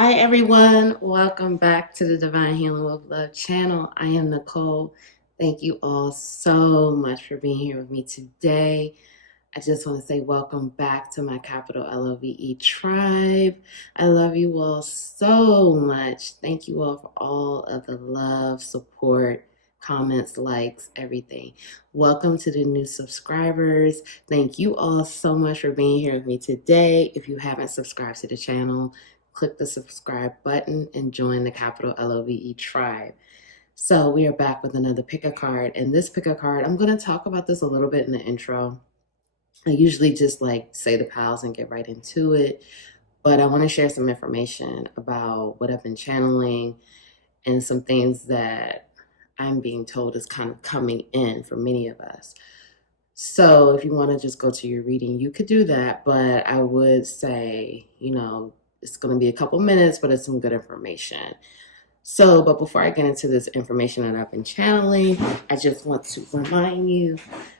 Hi, everyone. Welcome back to the Divine Healing with Love channel. I am Nicole. Thank you all so much for being here with me today. I just want to say welcome back to my capital LOVE tribe. I love you all so much. Thank you all for all of the love, support, comments, likes, everything. Welcome to the new subscribers. Thank you all so much for being here with me today. If you haven't subscribed to the channel, click the subscribe button and join the capital LOVE tribe. So we are back with another pick a card. And this pick a card, I'm going to talk about this a little bit in the intro. I usually just like say the pals and get right into it, but I want to share some information about what I've been channeling and some things that I'm being told is kind of coming in for many of us. So if you want to just go to your reading, you could do that, but I would say, it's going to be a couple minutes, but it's some good information. So, but before I get into this information that I've been channeling, I just want to remind you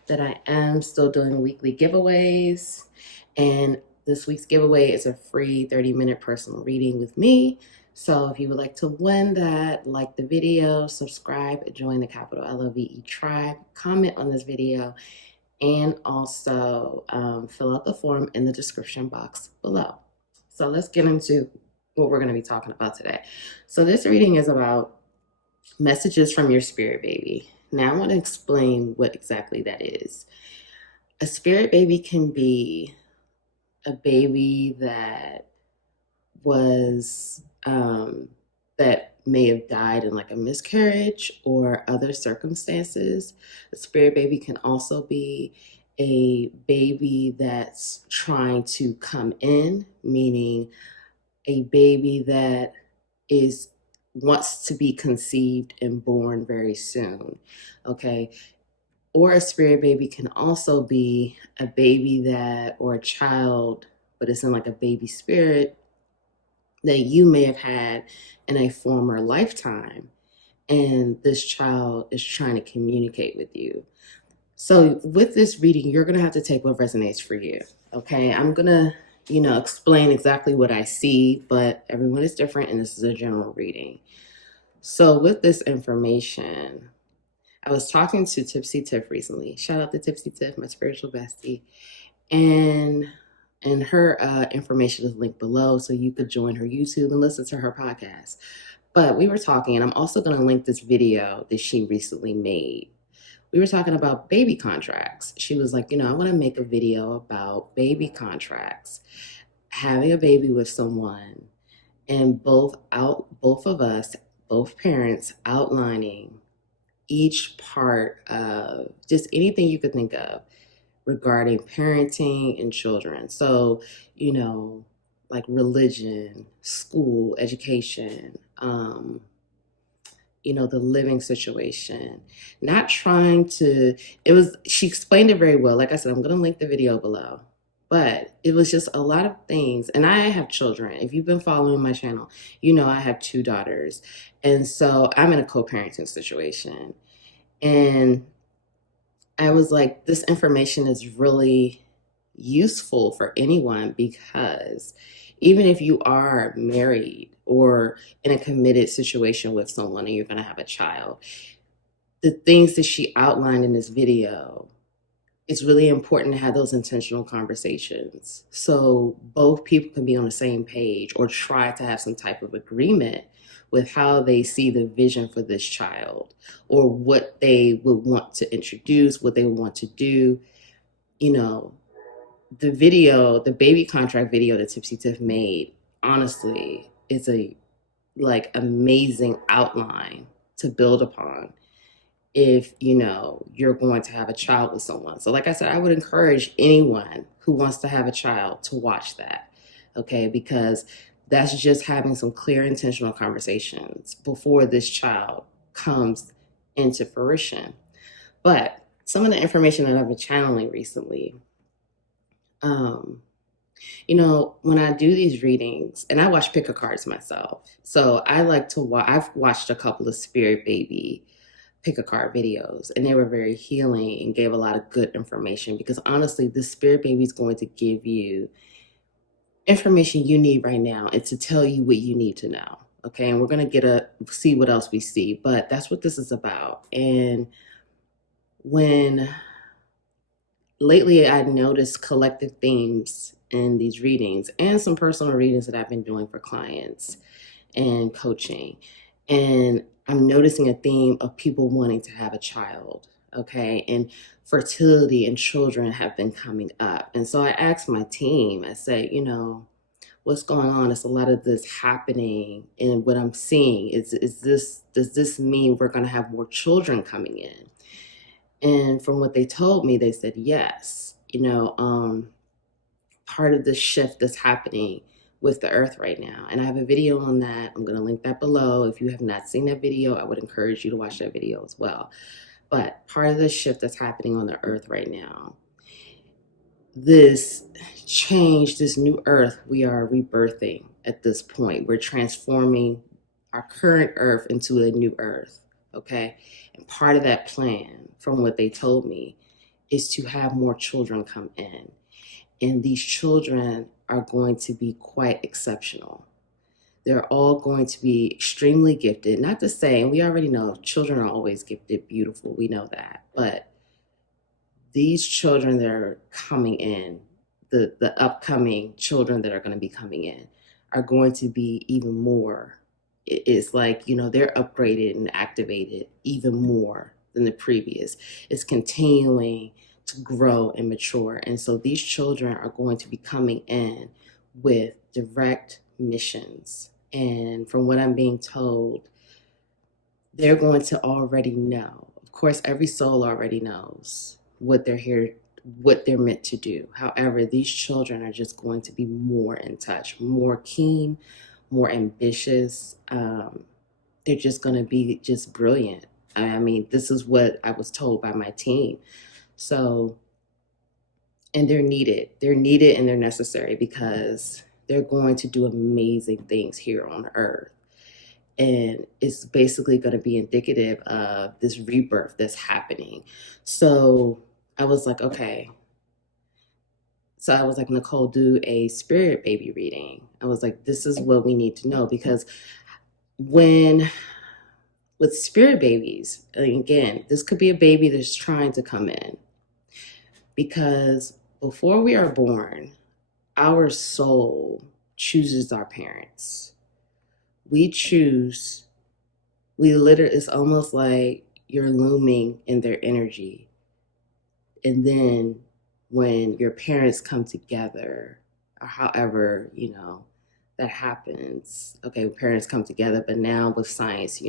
that I am still doing weekly giveaways. And this week's giveaway is a free 30-minute personal reading with me. So if you would like to win that, like the video, subscribe, join the capital LOVE tribe, comment on this video, and also fill out the form in the description box below. So let's get into what we're going to be talking about today. So this reading is about messages from your spirit baby. Now I want to explain what exactly that is. A spirit baby can be a baby that was that may have died in like a miscarriage or other circumstances. A spirit baby can also be a baby that's trying to come in, meaning a baby that wants to be conceived and born very soon. Okay. Or a spirit baby can also be a baby or a child, but it's in like a baby spirit that you may have had in a former lifetime. And this child is trying to communicate with you. So with this reading, you're going to have to take what resonates for you. Okay. I'm going to, explain exactly what I see, but everyone is different. And this is a general reading. So with this information, I was talking to Tipsy Tiff recently. Shout out to Tipsy Tiff, my spiritual bestie. And her information is linked below, so you could join her YouTube and listen to her podcast. But we were talking, and I'm also going to link this video that she recently made. We were talking about baby contracts. She was like, I want to make a video about baby contracts, having a baby with someone, and both of us, both parents, outlining each part of just anything you could think of regarding parenting and children. So, like religion, school, education, the living situation. Not trying to, she explained it very well. Like I said, I'm going to link the video below. But it was just a lot of things. And I have children. If you've been following my channel, I have 2 daughters. And so I'm in a co-parenting situation. And I was like, this information is really useful for anyone, because even if you are married or in a committed situation with someone and you're going to have a child, the things that she outlined in this video, it's really important to have those intentional conversations so both people can be on the same page or try to have some type of agreement with how they see the vision for this child or what they would want to introduce, what they want to do. The video, the baby contract video that Tipsy Tiff made, honestly, is a amazing outline to build upon if you're going to have a child with someone. So like I said, I would encourage anyone who wants to have a child to watch that. Okay, because that's just having some clear intentional conversations before this child comes into fruition. But some of the information that I've been channeling recently, when I do these readings, and I watch pick-a-cards myself, so I like to I've watched a couple of spirit baby pick-a-card videos, and they were very healing and gave a lot of good information, because honestly, the spirit baby is going to give you information you need right now and to tell you what you need to know. Okay. And we're going to see what else we see, but that's what this is about. And when lately I noticed collective themes in these readings and some personal readings that I've been doing for clients and coaching. And I'm noticing a theme of people wanting to have a child. Okay. And fertility and children have been coming up. And so I asked my team, I said, what's going on? It's a lot of this happening. And what I'm seeing does this mean we're going to have more children coming in? And from what they told me, they said yes. Part of the shift that's happening with the earth right now. And I have a video on that. I'm going to link that below. If you have not seen that video, I would encourage you to watch that video as well. But part of the shift that's happening on the earth right now, this change, this new earth, we are rebirthing at this point. We're transforming our current earth into a new earth. Okay. And part of that plan, from what they told me, is to have more children come in. And these children are going to be quite exceptional. They're all going to be extremely gifted. Not to say, and we already know children are always gifted, beautiful. We know that. But these children that are coming in, the upcoming children that are going to be coming in, are going to be even more. It's like, they're upgraded and activated even more than the previous. It's continuing to grow and mature. And so these children are going to be coming in with direct missions. And from what I'm being told, they're going to already know. Of course, every soul already knows what they're here, what they're meant to do. However, these children are just going to be more in touch, more keen, more ambitious. They're just going to be just brilliant. I mean, this is what I was told by my team. So, and they're needed. They're needed and they're necessary because they're going to do amazing things here on earth. And it's basically going to be indicative of this rebirth that's happening. So I was like, okay. So I was like, Nicole, do a spirit baby reading. I was like, this is what we need to know, because with spirit babies, again, this could be a baby that's trying to come in, because before we are born, our soul chooses our parents. It's almost like you're looming in their energy. And then when your parents come together, or however, that happens. Okay, parents come together, but now with science,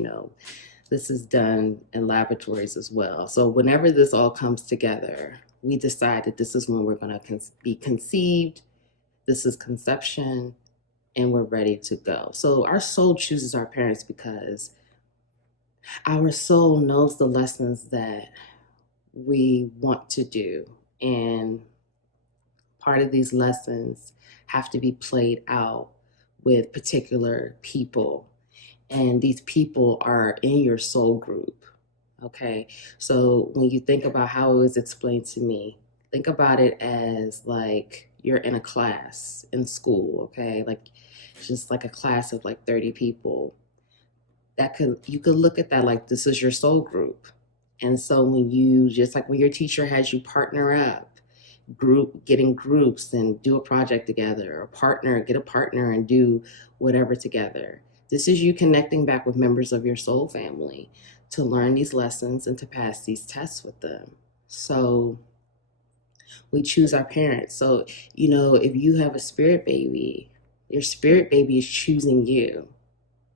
this is done in laboratories as well. So whenever this all comes together, we decide that this is when we're going to be conceived. This is conception, and we're ready to go. So our soul chooses our parents because our soul knows the lessons that we want to do. And part of these lessons have to be played out with particular people. And these people are in your soul group. Okay. So when you think about how it was explained to me, think about it as like you're in a class in school. Okay. Like just like a class of like 30 people. You could look at that like this is your soul group. And so when your teacher has you partner up, get in groups and do a project together, or get a partner and do whatever together. This is you connecting back with members of your soul family to learn these lessons and to pass these tests with them. So we choose our parents. So, if you have a spirit baby, your spirit baby is choosing you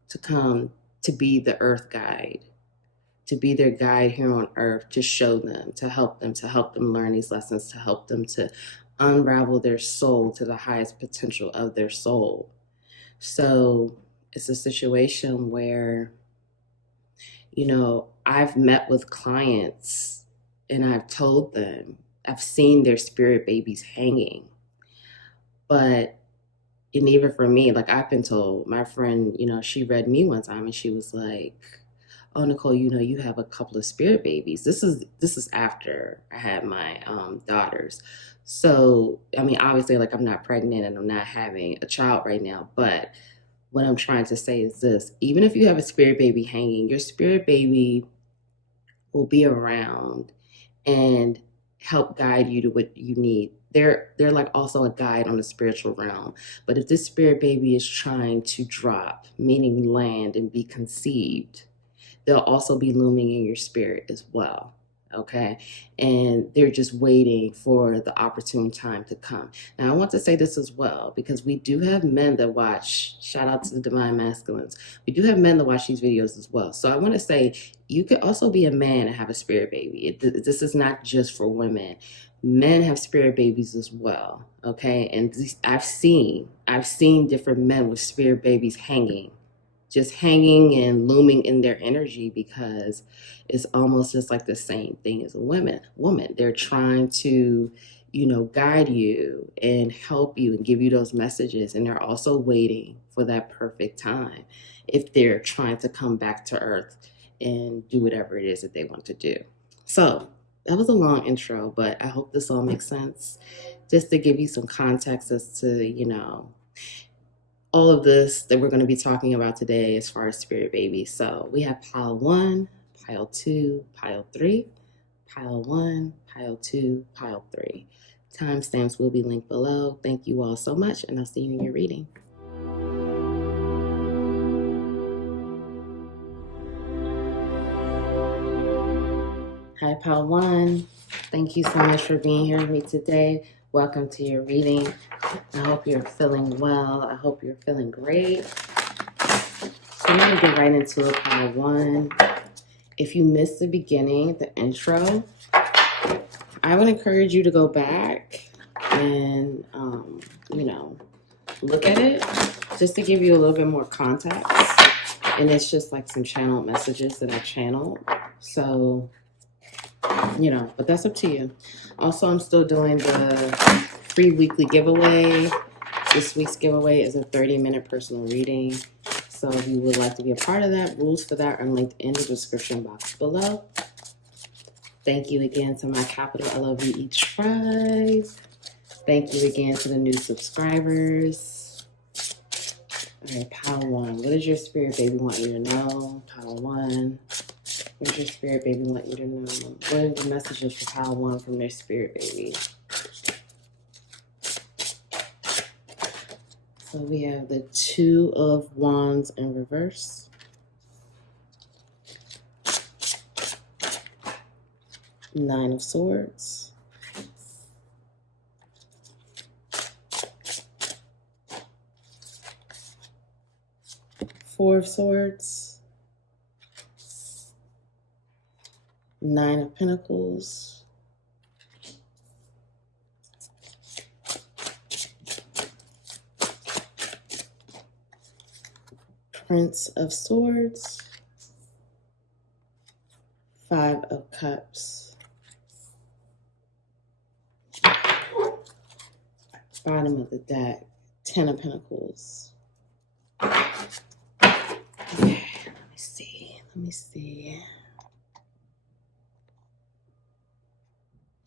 to come to be the earth guide, to be their guide here on earth, to show them, to help them learn these lessons, to help them to unravel their soul to the highest potential of their soul. So it's a situation where, I've met with clients and I've told them, I've seen their spirit babies hanging. But, and even for me, like I've been told, my friend, she read me one time and she was like, oh, Nicole, you have a couple of spirit babies. This is after I had my daughters. So, I mean, obviously, like, I'm not pregnant and I'm not having a child right now, but what I'm trying to say is this: even if you have a spirit baby hanging, your spirit baby will be around and help guide you to what you need. They're like also a guide on the spiritual realm. But if this spirit baby is trying to drop, meaning land and be conceived, they'll also be looming in your spirit as well. Okay. And they're just waiting for the opportune time to come. Now, I want to say this as well, because we do have men that watch, shout out to the Divine Masculines. We do have men that watch these videos as well. So I want to say you could also be a man and have a spirit baby. This is not just for women. Men have spirit babies as well. Okay. And I've seen different men with spirit babies just hanging and looming in their energy, because it's almost just like the same thing as a woman. They're trying to, guide you and help you and give you those messages. And they're also waiting for that perfect time if they're trying to come back to earth and do whatever it is that they want to do. So that was a long intro, but I hope this all makes sense. Just to give you some context as to, all of this that we're going to be talking about today as far as spirit babies. So we have pile 1, pile 2, pile 3, pile 1, pile 2, pile 3. Timestamps will be linked below. Thank you all so much, and I'll see you in your reading. Hi, pile 1. Thank you so much for being here with me today. Welcome to your reading. I hope you're feeling well. I hope you're feeling great. So I'm going to get right into it, pile 1. If you missed the beginning, the intro, I would encourage you to go back and, look at it just to give you a little bit more context. And it's just like some channeled messages that I channeled. So, but that's up to you. Also, I'm still doing the free weekly giveaway. This week's giveaway is a 30-minute personal reading. So if you would like to be a part of that, rules for that are linked in the description box below. Thank you again to my capital LOVE tribe. Thank you again to the new subscribers. All right, pile 1. What does your spirit baby want you to know? Pile 1. What does your spirit baby want you to know? What are the messages for pile 1 from their spirit baby? So we have the 2 of Wands in reverse. Nine of Swords. Four of Swords. Nine of Pentacles. Prince of Swords. Five of Cups. Bottom of the deck, 10 of Pentacles. Okay, let me see.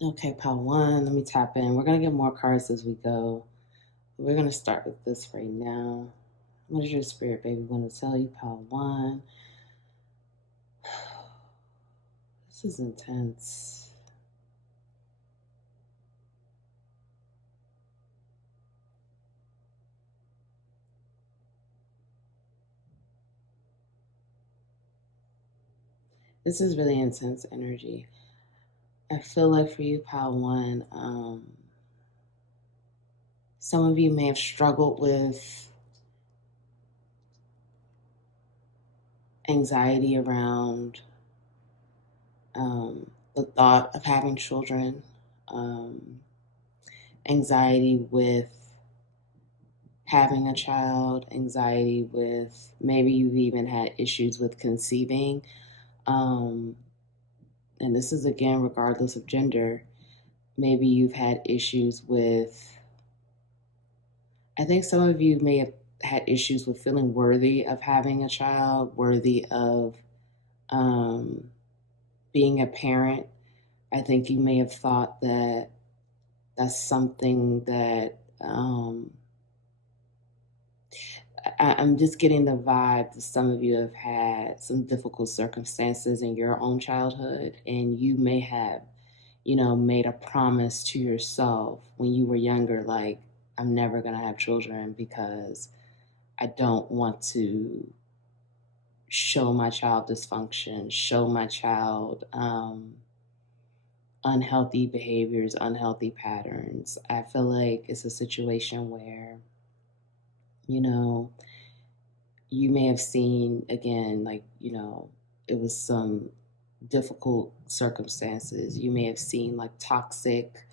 Okay, pile 1, let me tap in. We're going to get more cards as we go. We're going to start with this right now. What is your spirit baby going to tell you, pile 1? This is intense. This is really intense energy. I feel like for you, pile 1, some of you may have struggled with anxiety around the thought of having children, anxiety with having a child, anxiety with maybe you've even had issues with conceiving. And this is, again, regardless of gender. Maybe you've had issues with, I think some of you may have had issues with feeling worthy of having a child, worthy of Being a parent, I think you may have thought that that's something that I'm just getting the vibe that some of you have had some difficult circumstances in your own childhood, and you may have, made a promise to yourself when you were younger, like, I'm never going to have children because I don't want to show my child dysfunction, show my child unhealthy behaviors, unhealthy patterns. I feel like it's a situation where, you know, you may have seen again, like, it was some difficult circumstances. You may have seen like toxic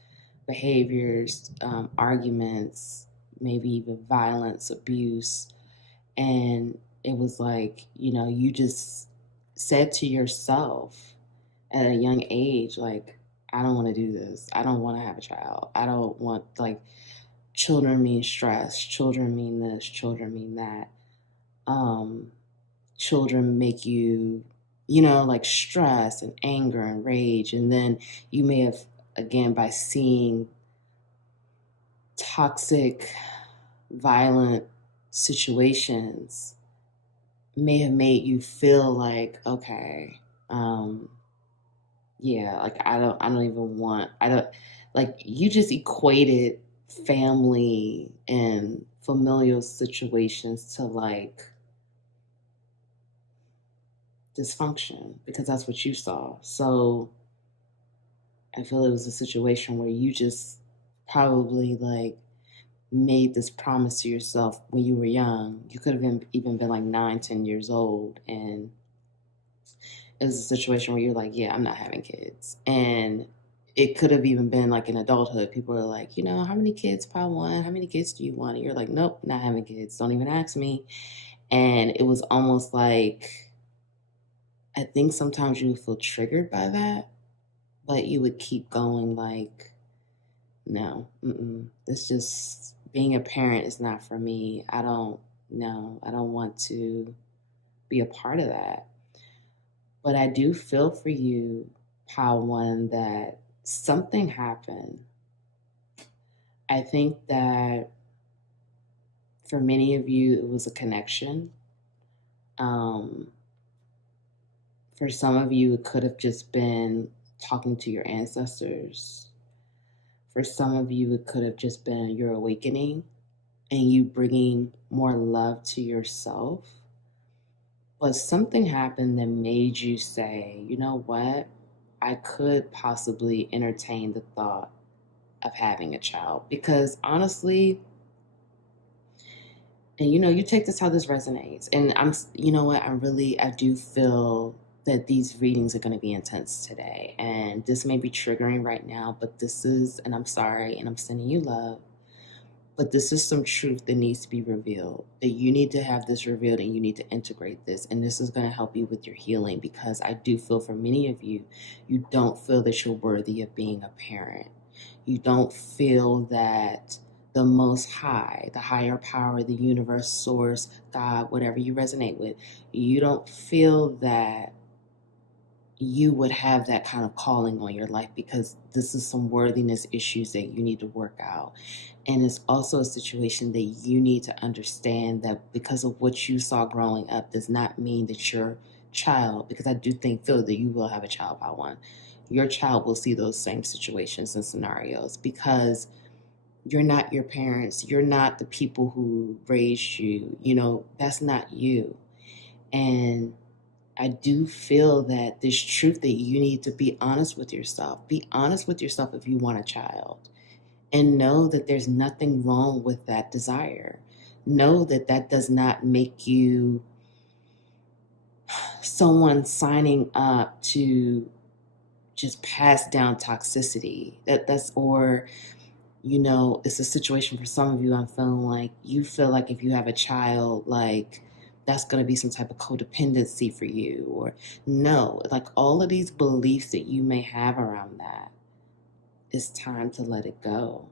behaviors, arguments, maybe even violence, abuse. And it was like, you just said to yourself at a young age, like, I don't want to do this. I don't want to have a child. I don't want, like, children mean stress. Children mean this. Children mean that. Um, Children make you, like stress and anger and rage. And then you may have, again, by seeing toxic, violent situations, may have made you feel like, okay, yeah, like I don't even want, I don't, like, you just equated family and familial situations to like dysfunction because that's what you saw. So I feel it was a situation where you just probably like made this promise to yourself when you were young. You could have even been like 9, 10 years old, and it was a situation where you're like, yeah, I'm not having kids. And it could have even been like in adulthood. People are like, how many kids per one? How many kids do you want? And you're like, nope, not having kids. Don't even ask me. And it was almost like, I think sometimes you would feel triggered by that, but you would keep going like, no, this just, being a parent is not for me. I don't know. I don't want to be a part of that. But I do feel for you, Pile One, that something happened. I think that for many of you, it was a connection. For some of you, it could have just been talking to your ancestors. For some of you, it could have just been your awakening and you bringing more love to yourself. But something happened that made you say, you know what? I could possibly entertain the thought of having a child. Because honestly, and you take this how this resonates. And you know what? I do feel that these readings are going to be intense today. And this may be triggering right now, but this is, and I'm sorry, and I'm sending you love. But this is some truth that needs to be revealed, that you need to have this revealed and you need to integrate this. And this is going to help you with your healing, because I do feel for many of you, you don't feel that you're worthy of being a parent. You don't feel that the Most High, the higher power, the universe, source, God, whatever you resonate with, you don't feel that you would have that kind of calling on your life, because this is some worthiness issues that you need to work out. And it's also a situation that you need to understand that because of what you saw growing up does not mean that your child, because I do feel that you will have a child by one, your child will see those same situations and scenarios, because you're not your parents. You're not the people who raised you. That's not you. And I do feel that this truth that you need to be honest with yourself. Be honest with yourself if you want a child. And know that there's nothing wrong with that desire. Know that that does not make you someone signing up to just pass down toxicity. It's a situation for some of you, I'm feeling like you feel like if you have a child, like that's going to be some type of codependency for you. Or no, like all of these beliefs that you may have around that, it's time to let it go.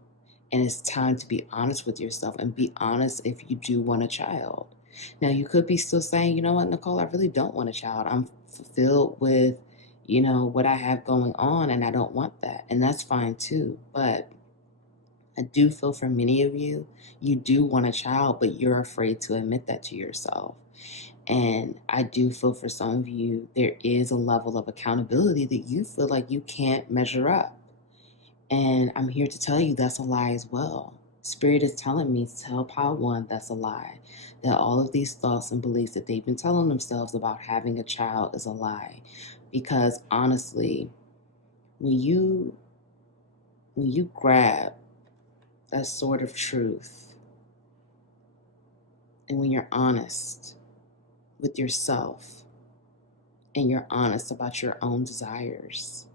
And it's time to be honest with yourself and be honest if you do want a child. Now, you could be still saying, you know what, Nicole, I really don't want a child. I'm fulfilled with, what I have going on, and I don't want that. And that's fine too. But I do feel for many of you, you do want a child, but you're afraid to admit that to yourself. And I do feel for some of you, there is a level of accountability that you feel like you can't measure up. And I'm here to tell you that's a lie as well. Spirit is telling me, tell Power One, that's a lie. That all of these thoughts and beliefs that they've been telling themselves about having a child is a lie. Because honestly, when you grab that sort of truth, and when you're honest with yourself and you're honest about your own desires,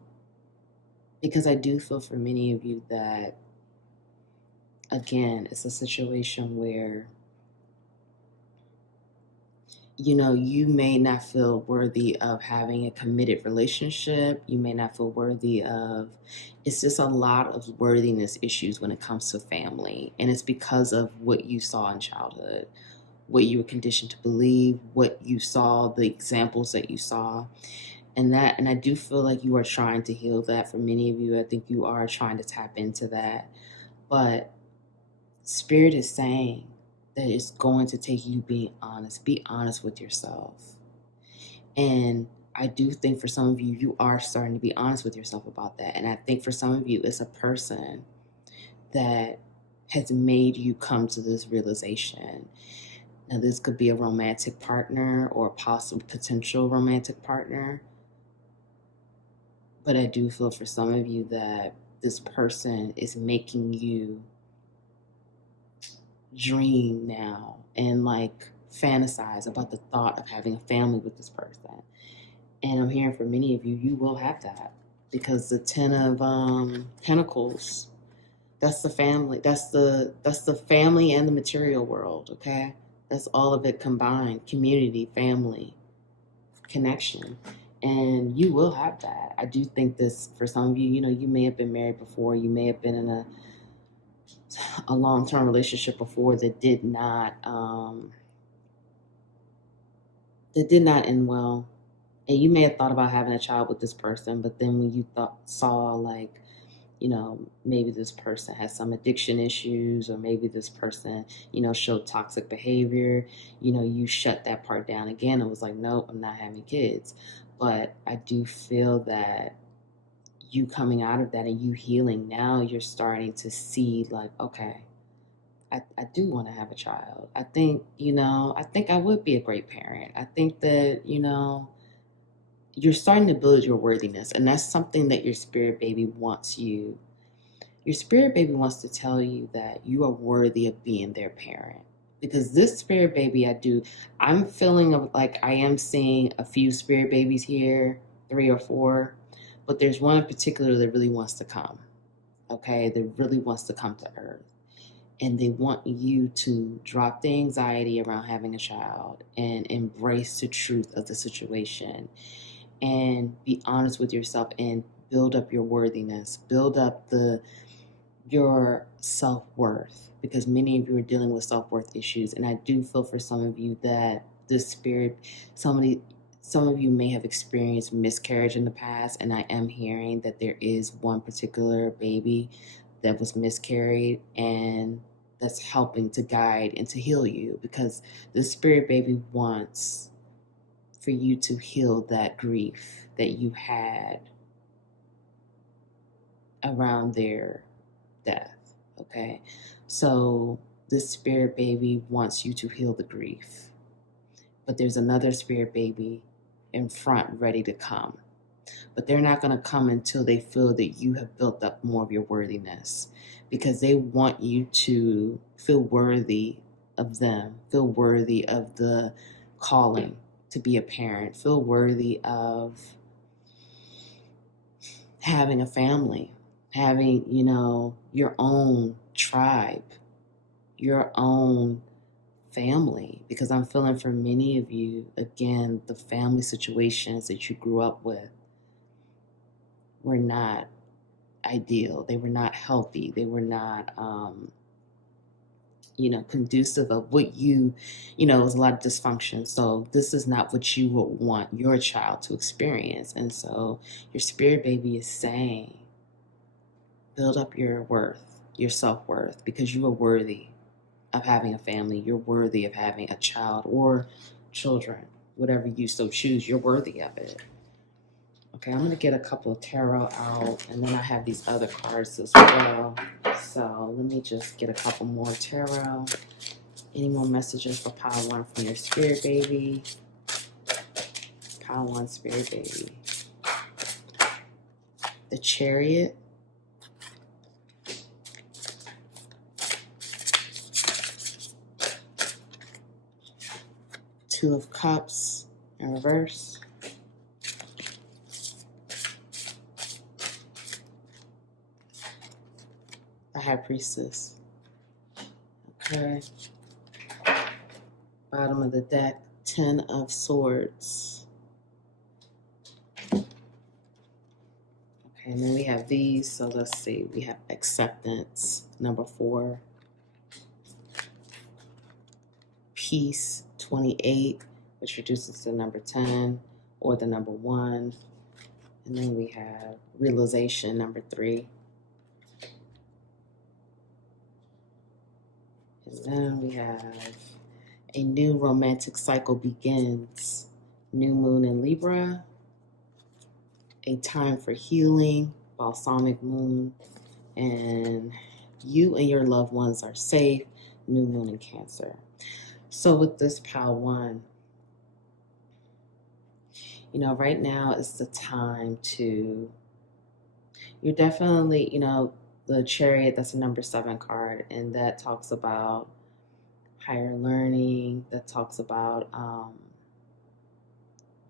because I do feel for many of you that, again, it's a situation where, you may not feel worthy of having a committed relationship. You may not feel worthy of, it's just a lot of worthiness issues when it comes to family. And it's because of what you saw in childhood, what you were conditioned to believe, what you saw, the examples that you saw. And I do feel like you are trying to heal that. For many of you, I think you are trying to tap into that. But Spirit is saying that it's going to take you being honest. Be honest with yourself. And I do think for some of you, you are starting to be honest with yourself about that. And I think for some of you, it's a person that has made you come to this realization. Now, this could be a romantic partner or a possible potential romantic partner. But I do feel for some of you that this person is making you dream now and fantasize about the thought of having a family with this person. And I'm hearing for many of you, you will have that, because the 10 of Pentacles, that's the family. That's the family and the material world, okay? That's all of it combined. Community, family, connection. And you will have that. I do think this, for some of you, you may have been married before. You may have been in a long-term relationship before that did not end well. And you may have thought about having a child with this person, but then when you saw maybe this person has some addiction issues, or maybe this person, showed toxic behavior, you shut that part down again and was like, nope, I'm not having kids. But I do feel that you coming out of that and you healing, now you're starting to see okay, I do want to have a child. I think, I would be a great parent. I think that, you're starting to build your worthiness. And that's something that your spirit baby wants you. Your spirit baby wants to tell you that you are worthy of being their parent. Because this spirit baby, I'm feeling like I am seeing a few spirit babies here, 3 or 4, but there's one in particular that really wants to come, okay? That really wants to come to Earth. And they want you to drop the anxiety around having a child and embrace the truth of the situation and be honest with yourself and build up your worthiness, build up your self-worth, because many of you are dealing with self-worth issues. And I do feel for some of you that the spirit, some of you may have experienced miscarriage in the past, and I am hearing that there is one particular baby that was miscarried, and that's helping to guide and to heal you, because the spirit baby wants for you to heal that grief that you had around their death, okay? So this spirit baby wants you to heal the grief. But there's another spirit baby in front ready to come. But they're not going to come until they feel that you have built up more of your worthiness, because they want you to feel worthy of them, feel worthy of the calling to be a parent, feel worthy of having a family, having, your own tribe, your own family. Because I'm feeling for many of you, again, the family situations that you grew up with were not ideal. They were not healthy. They were not conducive of what it was a lot of dysfunction. So this is not what you would want your child to experience. And so your spirit baby is saying, build up your worth, your self-worth, because you are worthy of having a family. You're worthy of having a child or children, whatever you so choose. You're worthy of it. Okay, I'm going to get a couple of tarot out, and then I have these other cards as well. So let me just get a couple more tarot. Any more messages for Pile 1 from your spirit baby? Pile 1 spirit baby. The Chariot. Two of Cups in reverse. The High Priestess. Okay. Bottom of the deck, 10 of Swords. Okay, and then we have these. So let's see. We have Acceptance, number 4. Peace, 28, which reduces to number 10, or the number 1. And then we have Realization, number 3. And then we have a new romantic cycle begins. New moon in Libra. A time for healing, balsamic moon. And you and your loved ones are safe. New moon in Cancer. So with this Pile 1, right now is the time to, you're definitely, the Chariot, that's a number 7 card, and that talks about higher learning, that talks about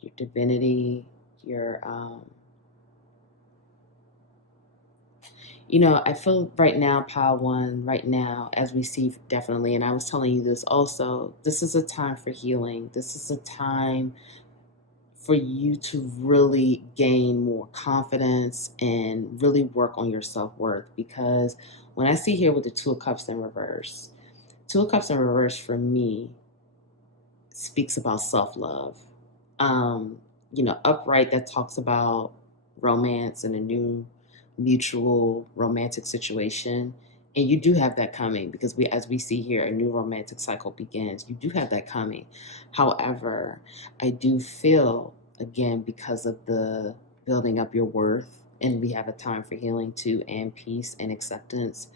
your divinity, your, I feel right now, Pile 1, right now, as we see definitely, and I was telling you this also, this is a time for healing. This is a time for you to really gain more confidence and really work on your self-worth. Because when I see here with the Two of Cups in reverse, Two of Cups in reverse for me speaks about self-love. Upright, that talks about romance and a new mutual romantic situation. And you do have that coming, because as we see here, a new romantic cycle begins. You do have that coming. However, I do feel, again, because of the building up your worth, and we have a time for healing too, and peace and acceptance.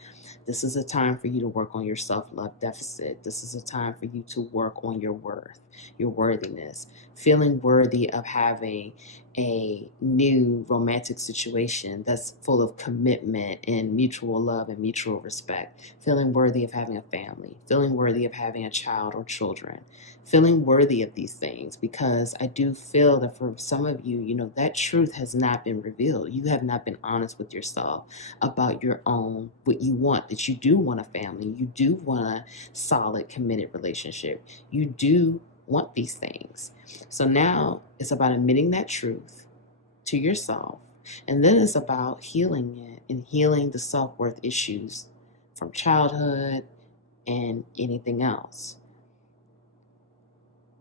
This is a time for you to work on your self-love deficit. This is a time for you to work on your worth, your worthiness, feeling worthy of having a new romantic situation that's full of commitment and mutual love and mutual respect, feeling worthy of having a family, feeling worthy of having a child or children, feeling worthy of these things. Because I do feel that for some of you, that truth has not been revealed. You have not been honest with yourself about your own, what you want, that you do want a family, you do want a solid, committed relationship, you do want these things. So now it's about admitting that truth to yourself, and then it's about healing it and healing the self-worth issues from childhood and anything else.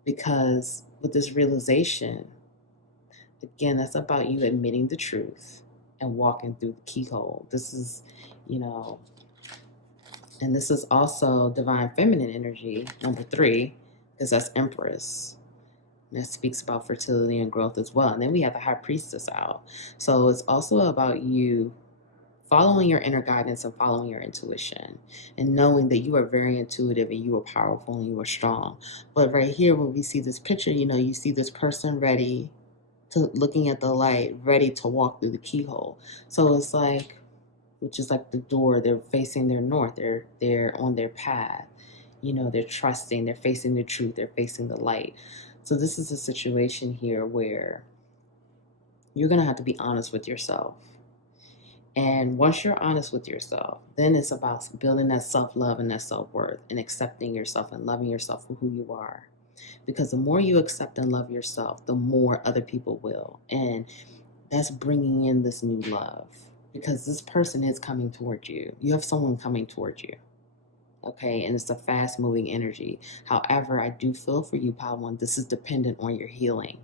Because with this realization, again, that's about you admitting the truth and walking through the keyhole. This is, and this is also divine feminine energy, number 3, because that's Empress. And that speaks about fertility and growth as well. And then we have the High Priestess out. So it's also about you following your inner guidance and following your intuition, and knowing that you are very intuitive and you are powerful and you are strong. But right here, when we see this picture, you see this person ready to, looking at the light, ready to walk through the keyhole. So it's like, which is like the door, they're facing their north, they're on their path, they're trusting, they're facing the truth, they're facing the light. So this is a situation here where you're going to have to be honest with yourself. And once you're honest with yourself, then it's about building that self-love and that self-worth and accepting yourself and loving yourself for who you are. Because the more you accept and love yourself, the more other people will. And that's bringing in this new love, because this person is coming towards you. You have someone coming towards you. Okay, and it's a fast moving energy. However, I do feel for you, Pile One, this is dependent on your healing.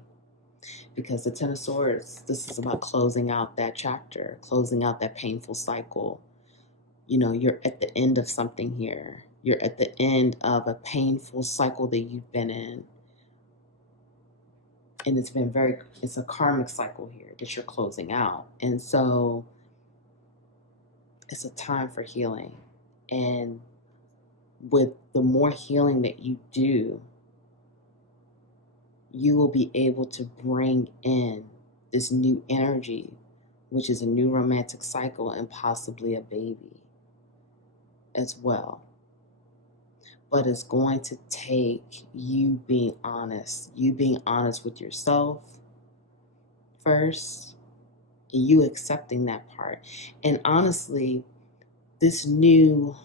Because the Ten of Swords, this is about closing out that chapter, closing out that painful cycle. You know, you're at the end of something here. You're at the end of a painful cycle that you've been in. And it's a karmic cycle here that you're closing out. And so it's a time for healing. And with the more healing that you do, you will be able to bring in this new energy, which is a new romantic cycle and possibly a baby as well. But it's going to take you being honest with yourself first, and you accepting that part. And honestly, this new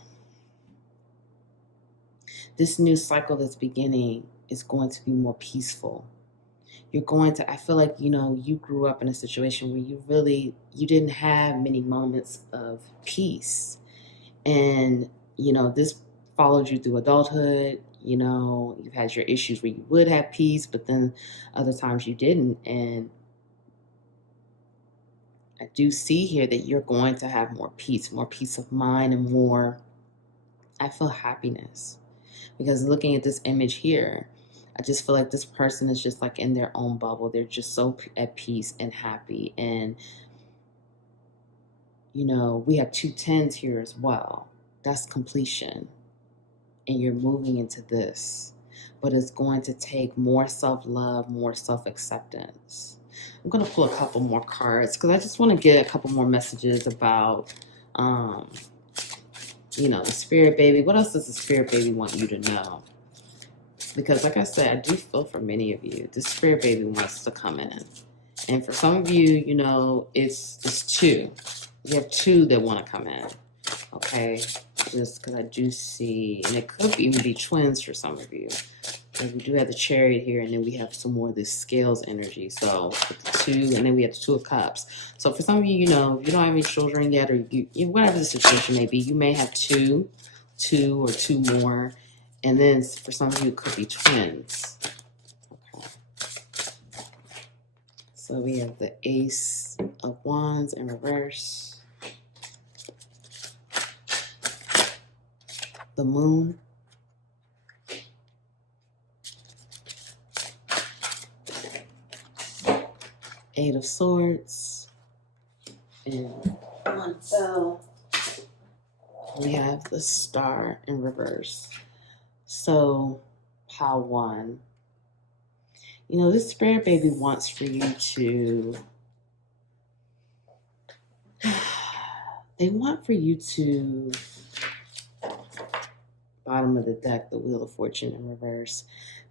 cycle that's beginning is going to be more peaceful. I feel like, you grew up in a situation where you didn't have many moments of peace. And, this followed you through adulthood. You've had your issues where you would have peace, but then other times you didn't. And I do see here that you're going to have more peace of mind, and more, I feel, happiness. Because looking at this image here, I just feel like this person is just like in their own bubble. They're just so at peace and happy. And, we have 2 tens here as well. That's completion. And you're moving into this. But it's going to take more self-love, more self-acceptance. I'm going to pull a couple more cards because I just want to get a couple more messages about, the spirit baby. What else does the spirit baby want you to know? Because like I said, I do feel for many of you, the spirit baby wants to come in. And for some of you, it's 2. You have 2 that want to come in. Okay? Just because I do see, and it could even be twins for some of you. And we do have the Chariot here, and then we have some more of this scales energy. So with the 2, and then we have the 2 of Cups. So for some of you, if you don't have any children yet, or whatever the situation may be, you may have 2 or 2 more. And then for some of you, it could be twins. Okay. So we have the Ace of Wands in reverse. The Moon. Eight of Swords. And one fell. We have the Star in reverse. So, pile 1. This spirit baby wants for you to... They want for you to... Bottom of the deck, the Wheel of Fortune in reverse.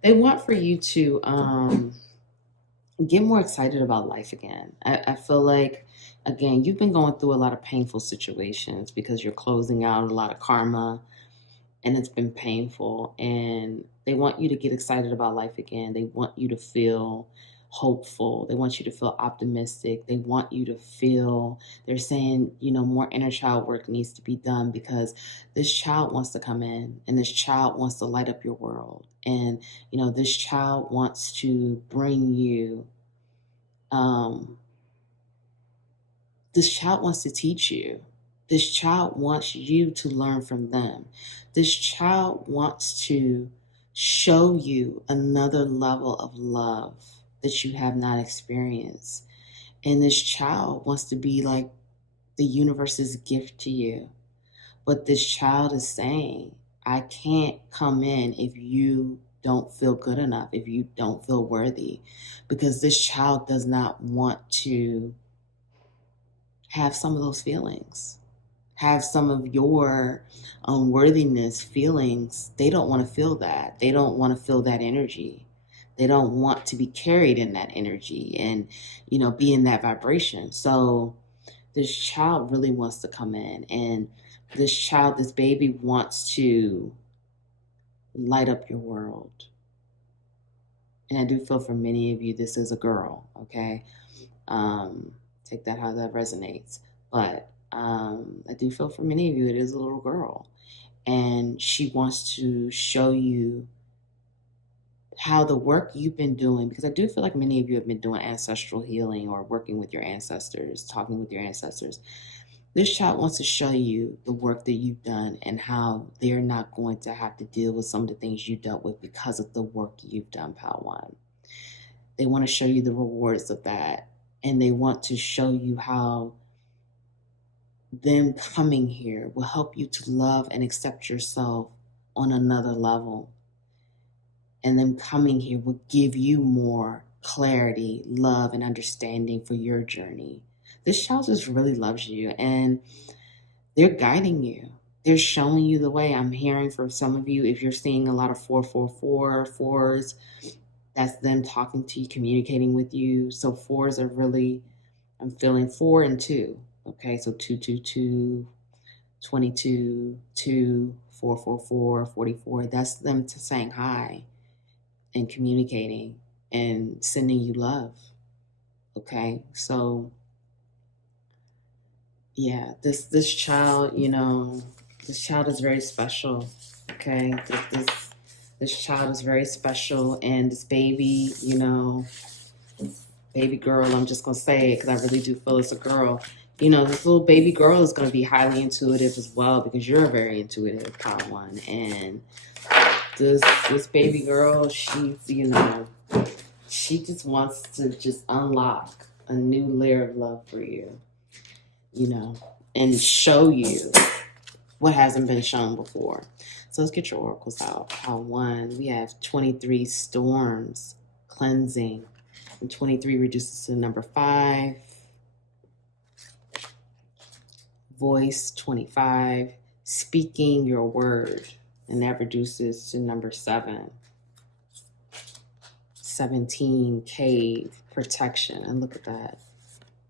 They want for you to get more excited about life again. I feel like, again, you've been going through a lot of painful situations because you're closing out a lot of karma, and it's been painful. And they want you to get excited about life again. They want you to feel hopeful. They want you to feel optimistic. They want you to feel, they're saying, more inner child work needs to be done, because this child wants to come in, and this child wants to light up your world. And, this child wants to bring you, this child wants to teach you. This child wants you to learn from them. This child wants to show you another level of love that you have not experienced. And this child wants to be like the universe's gift to you. But this child is saying, I can't come in if you don't feel good enough, if you don't feel worthy. Because this child does not want to have some of those feelings. Have some of your unworthiness feelings. They don't want to feel that. They don't want to feel that energy. They don't want to be carried in that energy and, be in that vibration. So this child really wants to come in, and this baby wants to light up your world. And I do feel for many of you, this is a girl, okay? Take that how that resonates. But I do feel for many of you, it is a little girl. And she wants to show you how the work you've been doing, because I do feel like many of you have been doing ancestral healing or working with your ancestors, talking with your ancestors. This child wants to show you the work that you've done and how they're not going to have to deal with some of the things you dealt with because of the work you've done, Padawan. They want to show you the rewards of that. And they want to show you how them coming here will help you to love and accept yourself on another level. And them coming here will give you more clarity, love, and understanding for your journey. This child just really loves you, and they're guiding you. They're showing you the way. I'm hearing from some of you, if you're seeing a lot of 444 fours, that's them talking to you, communicating with you. So fours are really, I'm feeling 4 and 2. Okay, so 222, 22, 2, 444, 44. That's them saying hi and communicating and sending you love. Okay, so yeah, this child, this child is very special. Okay, this child is very special, and this baby, baby girl, I'm just gonna say it because I really do feel it's a girl. This little baby girl is gonna be highly intuitive as well, because you're a very intuitive Padawan, and this baby girl, she's she just wants to just unlock a new layer of love for you, and show you what hasn't been shown before. So let's get your oracles out. Pile 1, we have 23 storms, cleansing, and 23 reduces to number 5. Voice, 25, speaking your word, and that reduces to number 7. 17, cave, protection, and look at that.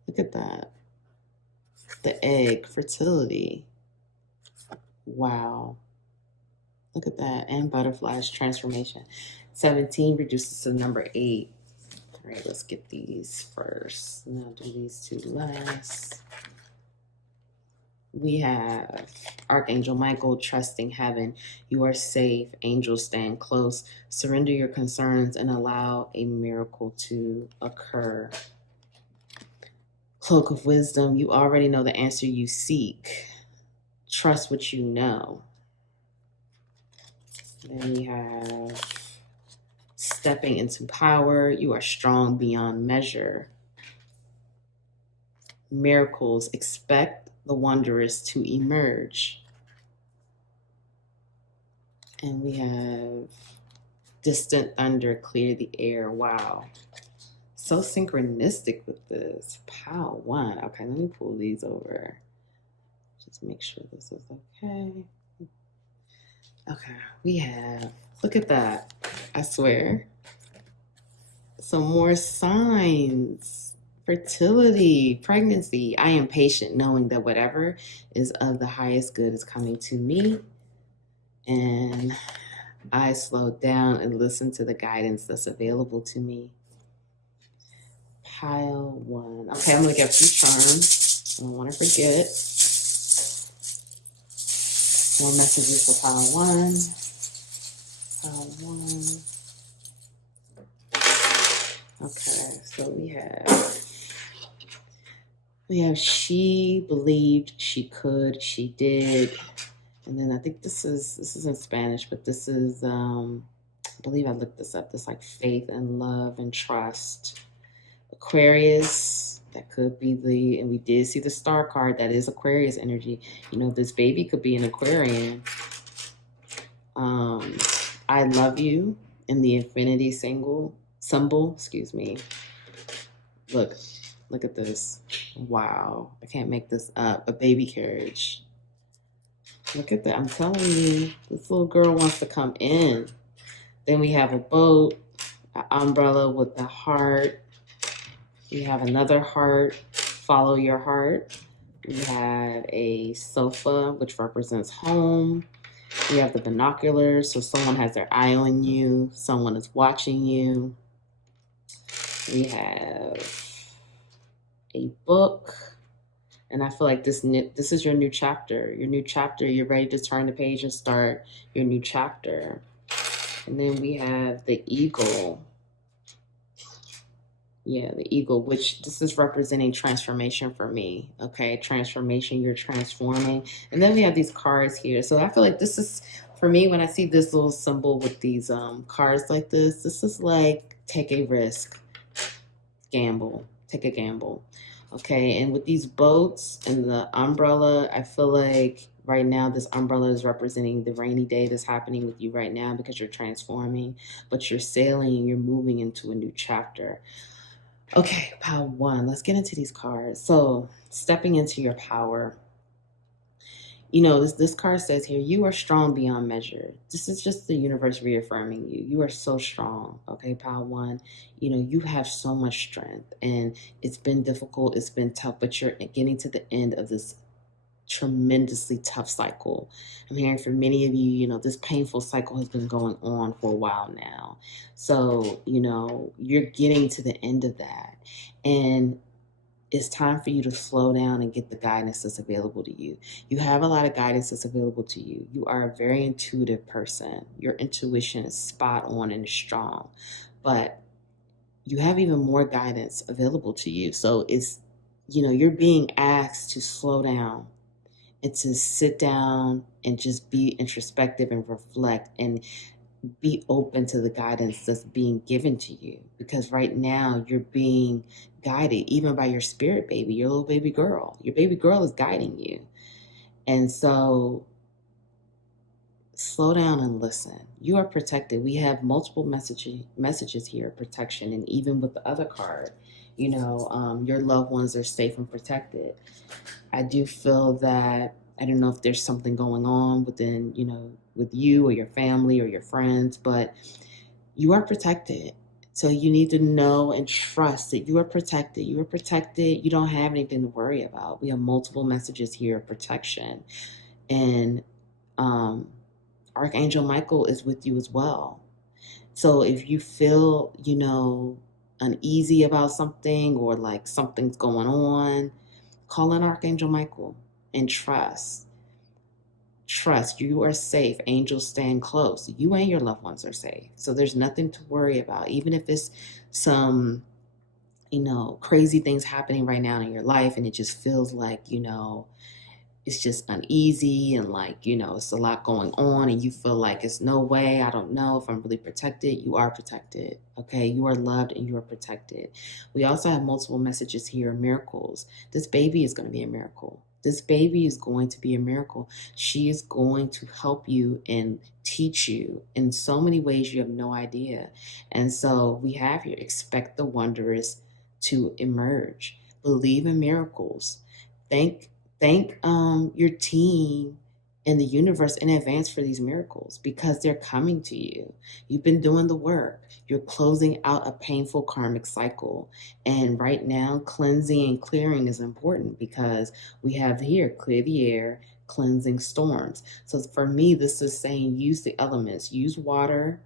Look at that. The egg, fertility. Wow. Look at that. And butterflies, transformation. 17 reduces to number 8. All right, let's get these first. And I'll do these 2 last. We have Archangel Michael, trusting heaven. You are safe. Angels stand close. Surrender your concerns and allow a miracle to occur. Cloak of wisdom. You already know the answer you seek. Trust what you know. Then we have stepping into power. You are strong beyond measure. Miracles. Expect the wondrous to emerge. And we have distant thunder, clear the air. Wow. So synchronistic with this. Pile 1. Okay, let me pull these over. Just make sure this is okay. Okay, we have, look at that. I swear. Some more signs. Fertility, pregnancy. I am patient, knowing that whatever is of the highest good is coming to me. And I slow down and listen to the guidance that's available to me. Pile 1. Okay, I'm going to get 2 charms. I don't want to forget. More messages for pile 1. Pile 1. Okay, so we have she believed she could, she did. And then I think this is in Spanish, but this is I believe I looked this up. This like faith and love and trust. Aquarius, that could be and we did see the star card, that is Aquarius energy. This baby could be an Aquarian. I love you in the infinity symbol, excuse me. Look at this. Wow, I can't make this up. A baby carriage. Look at that. I'm telling you, this little girl wants to come in. Then we have a boat, an umbrella with the heart. We have another heart, follow your heart. We have a sofa, which represents home. We have the binoculars, so someone has their eye on you. Someone is watching you. We have a book. And I feel like this is your new chapter. Your new chapter. You're ready to turn the page and start your new chapter. And then we have the eagle. Yeah, the eagle, which this is representing transformation for me. Okay, transformation, you're transforming. And then we have these cards here. So I feel like this is, for me, when I see this little symbol with these cards like this is like take a risk, gamble, take a gamble. Okay, and with these boats and the umbrella, I feel like right now this umbrella is representing the rainy day that's happening with you right now because you're transforming, but you're sailing and you're moving into a new chapter. Okay, pile one. Let's get into these cards. So, stepping into your power. You know, this card says here, you are strong beyond measure. This is just the universe reaffirming you. You are so strong. Okay, pile one. You know, you have so much strength, and it's been difficult, it's been tough, but you're getting to the end of this tremendously tough cycle. I'm hearing for many of you, you know, this painful cycle has been going on for a while now. So, you know, you're getting to the end of that. And it's time for you to slow down and get the guidance that's available to you. You have a lot of guidance that's available to you. You are a very intuitive person. Your intuition is spot on and strong. But you have even more guidance available to you. So it's, you know, you're being asked to slow down and to sit down and just be introspective and reflect and be open to the guidance that's being given to you. Because right now you're being guided even by your spirit baby, your little baby girl. Your baby girl is guiding you. And so slow down and listen. You are protected. We have multiple messages here of protection. And even with the other card, you know, your loved ones are safe and protected. I do feel that, I don't know if there's something going on within, you know, with you or your family or your friends, but you are protected. So you need to know and trust that you are protected. You are protected. You don't have anything to worry about. We have multiple messages here of protection. And Archangel Michael is with you as well. So if you feel, you know, uneasy about something or like something's going on, call in Archangel Michael and trust. Trust, you are safe. Angels stand close. You and your loved ones are safe. So there's nothing to worry about. Even if it's some, you know, crazy things happening right now in your life and it just feels like, you know, it's just uneasy and like, you know, it's a lot going on and you feel like it's no way, I don't know if I'm really protected. You are protected. Okay, you are loved and you are protected. We also have multiple messages here, miracles. This baby is going to be a miracle. This baby is going to be a miracle. She is going to help you and teach you in so many ways you have no idea. And so we have here, expect the wondrous to emerge. Believe in miracles. Thank your team and the universe in advance for these miracles because they're coming to you. You've been doing the work. You're closing out a painful karmic cycle. And right now, cleansing and clearing is important because we have here, clear the air, cleansing storms. So for me, this is saying use the elements. Use water.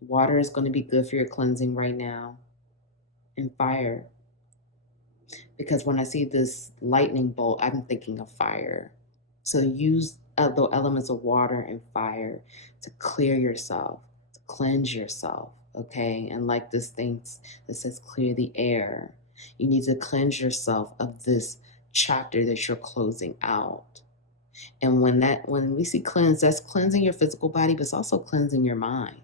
Water is going to be good for your cleansing right now. And fire. Because when I see this lightning bolt, I'm thinking of fire. So use the elements of water and fire to clear yourself, to cleanse yourself, okay? And like this thing that says clear the air, you need to cleanse yourself of this chapter that you're closing out. And when we see cleanse, that's cleansing your physical body, but it's also cleansing your mind,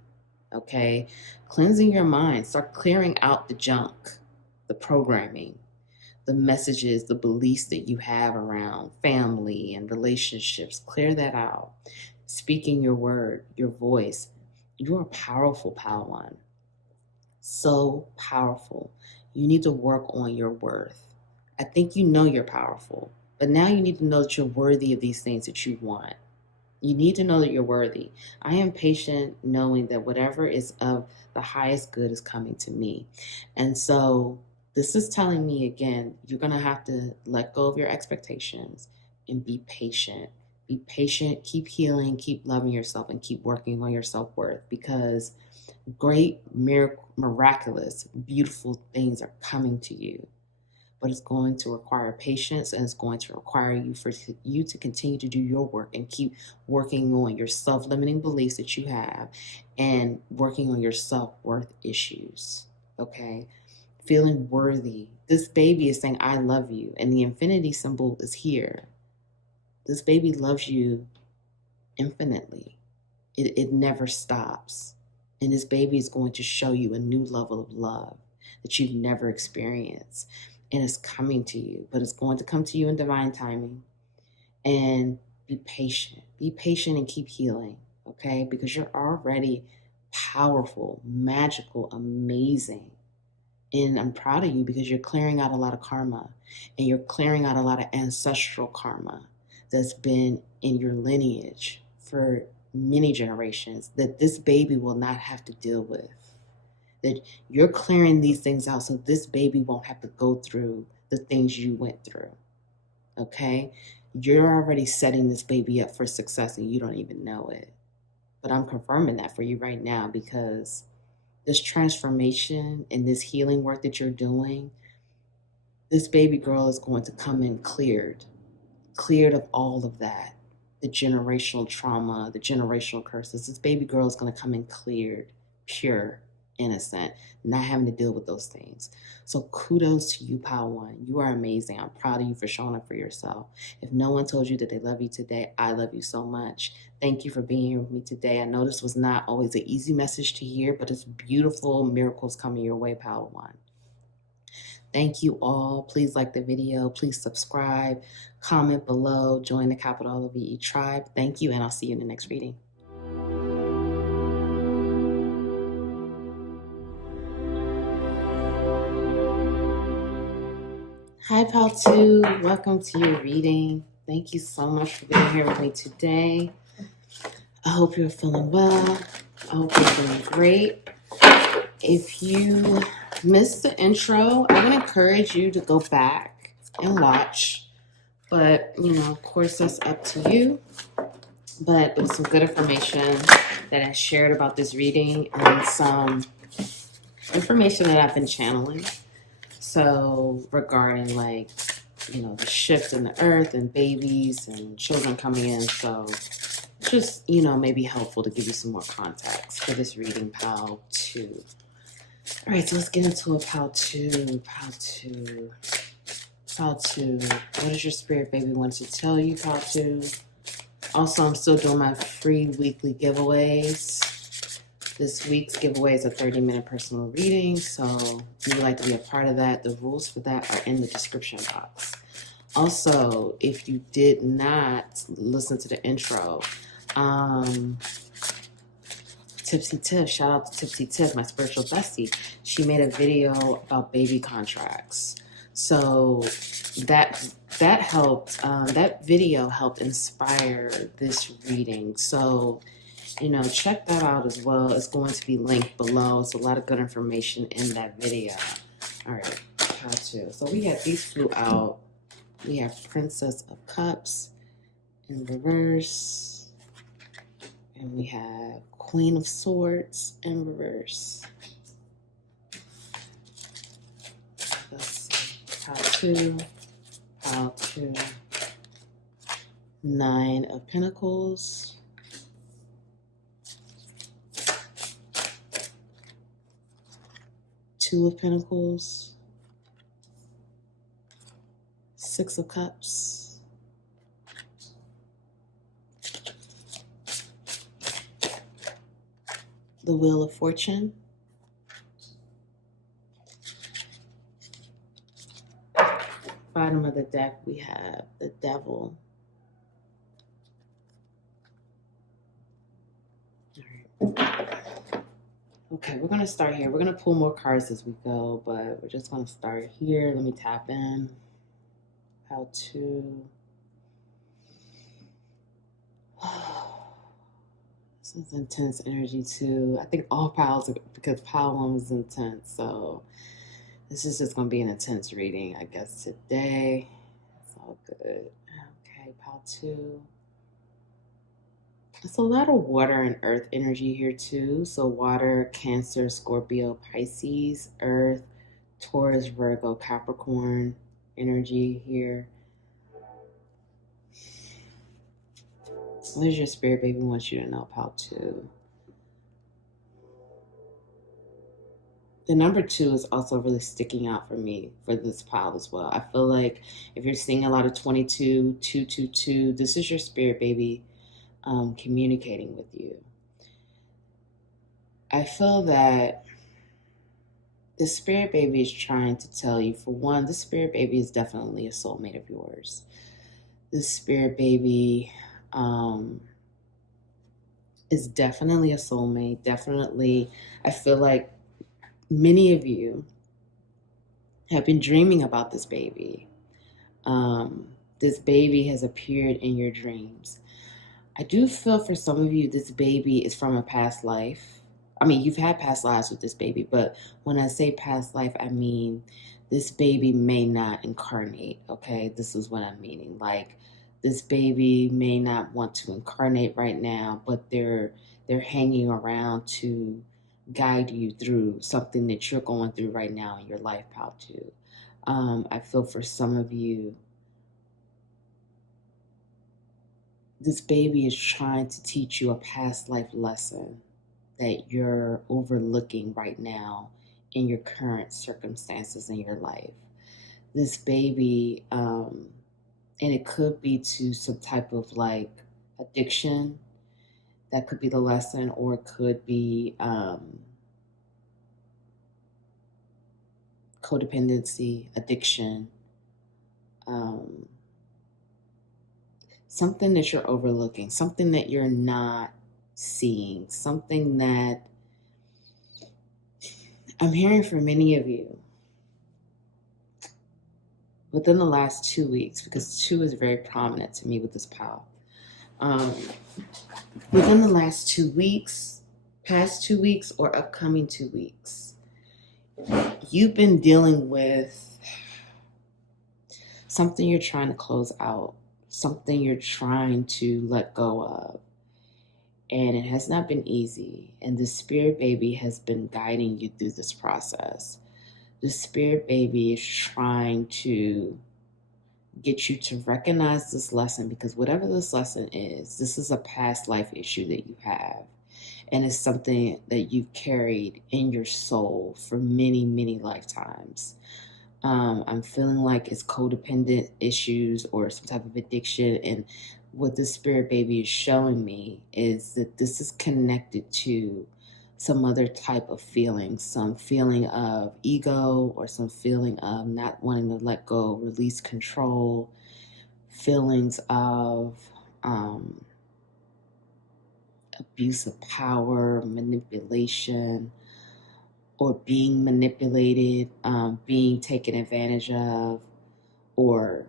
okay? Cleansing your mind, start clearing out the junk, the programming, the messages, the beliefs that you have around family and relationships. Clear that out. Speaking your word, your voice. You are powerful, Padawan. So powerful. You need to work on your worth. I think you know you're powerful, but now you need to know that you're worthy of these things that you want. You need to know that you're worthy. I am patient knowing that whatever is of the highest good is coming to me. And so this is telling me again, you're going to have to let go of your expectations and be patient. Be patient, keep healing, keep loving yourself, and keep working on your self-worth because great, miraculous, beautiful things are coming to you. but it's going to require patience, and it's going to require you to continue to do your work and keep working on your self-limiting beliefs that you have and working on your self-worth issues. Okay? Feeling worthy. This baby is saying, I love you, and the infinity symbol is here. This baby loves you infinitely. It never stops. And this baby is going to show you a new level of love that you've never experienced. And it's coming to you, but it's going to come to you in divine timing. And be patient. Be patient and keep healing, okay? Because you're already powerful, magical, amazing. And I'm proud of you because you're clearing out a lot of karma, and you're clearing out a lot of ancestral karma that's been in your lineage for many generations that this baby will not have to deal with. That you're clearing these things out so this baby won't have to go through the things you went through. Okay? You're already setting this baby up for success and you don't even know it. But I'm confirming that for you right now because this transformation and this healing work that you're doing, this baby girl is going to come in cleared of all of that. The generational trauma, the generational curses. This baby girl is going to come in cleared, pure, innocent, not having to deal with those things. So kudos to you, Pile One. You are amazing. I'm proud of you for showing up for yourself. If no one told you that they love you today, I love you so much. Thank you for being here with me today. I know this was not always an easy message to hear, but it's beautiful miracles coming your way, Pile One. Thank you all. Please like the video. Please subscribe, comment below, join the Capital LVE tribe. Thank you, and I'll see you in the next reading. Hi, Pal 2. Welcome to your reading. Thank you so much for being here with me today. I hope you're feeling well. I hope you're feeling great. If you missed the intro, I would encourage you to go back and watch. But, of course, that's up to you. But with some good information that I shared about this reading and some information that I've been channeling. So regarding the shift in the earth and babies and children coming in. So just, maybe helpful to give you some more context for this reading, Pal 2. All right, so let's get into it, Pal 2. Pal 2. Pal 2. What does your spirit baby want to tell you, Pal 2? Also, I'm still doing my free weekly giveaways. This week's giveaway is a 30-minute personal reading, so if you'd like to be a part of that, the rules for that are in the description box. Also, if you did not listen to the intro, Tipsy Tiff, shout out to Tipsy Tiff, my spiritual bestie. She made a video about baby contracts. So that helped, that video helped inspire this reading. So, check that out as well. It's going to be linked below. It's a lot of good information in that video. All right, how to. So we have these flew out. We have Princess of Cups in reverse. And we have Queen of Swords in reverse. Let's see. How to. 9 of Pentacles. 2 of Pentacles, 6 of Cups, the Wheel of Fortune, bottom of the deck we have the Devil. All right. Okay, we're going to start here. We're going to pull more cards as we go, but we're just going to start here. Let me tap in. How to. This is intense energy too. I think all piles, because pile 1 was intense. So this is just going to be an intense reading, I guess, today. It's all good. Okay, pile 2. It's a lot of water and earth energy here too. So water, Cancer, Scorpio, Pisces, earth, Taurus, Virgo, Capricorn. energy here. What does your spirit baby want you to know about 2? The number 2 is also really sticking out for me for this pile as well. I feel like if you're seeing a lot of 22, 222, this is your spirit baby communicating with you. I feel that the spirit baby is trying to tell you, for one, the spirit baby is definitely a soulmate of yours. The spirit baby is definitely a soulmate. Definitely, I feel like many of you have been dreaming about this baby. This baby has appeared in your dreams. I do feel for some of you, this baby is from a past life. I mean, you've had past lives with this baby, but when I say past life, I mean this baby may not incarnate, okay? This is what I'm meaning. Like, this baby may not want to incarnate right now, but they're hanging around to guide you through something that you're going through right now in your life, pal, too. I feel for some of you, this baby is trying to teach you a past life lesson that you're overlooking right now in your current circumstances in your life. This baby, and it could be to some type of like addiction. That could be the lesson, or it could be codependency, addiction, something that you're overlooking, something that you're not seeing, something that I'm hearing from many of you within the last 2 weeks, because 2 is very prominent to me with this pal. Within the last 2 weeks, past 2 weeks, or upcoming 2 weeks, you've been dealing with something you're trying to close out, something you're trying to let go of. And it has not been easy. And the spirit baby has been guiding you through this process. The spirit baby is trying to get you to recognize this lesson, because whatever this lesson is, this is a past life issue that you have. And it's something that you've carried in your soul for many, many lifetimes. I'm feeling like it's codependent issues or some type of addiction. And what the spirit baby is showing me is that this is connected to some other type of feeling, some feeling of ego, or some feeling of not wanting to let go, release control, feelings of abuse of power, manipulation, or being manipulated, being taken advantage of, or,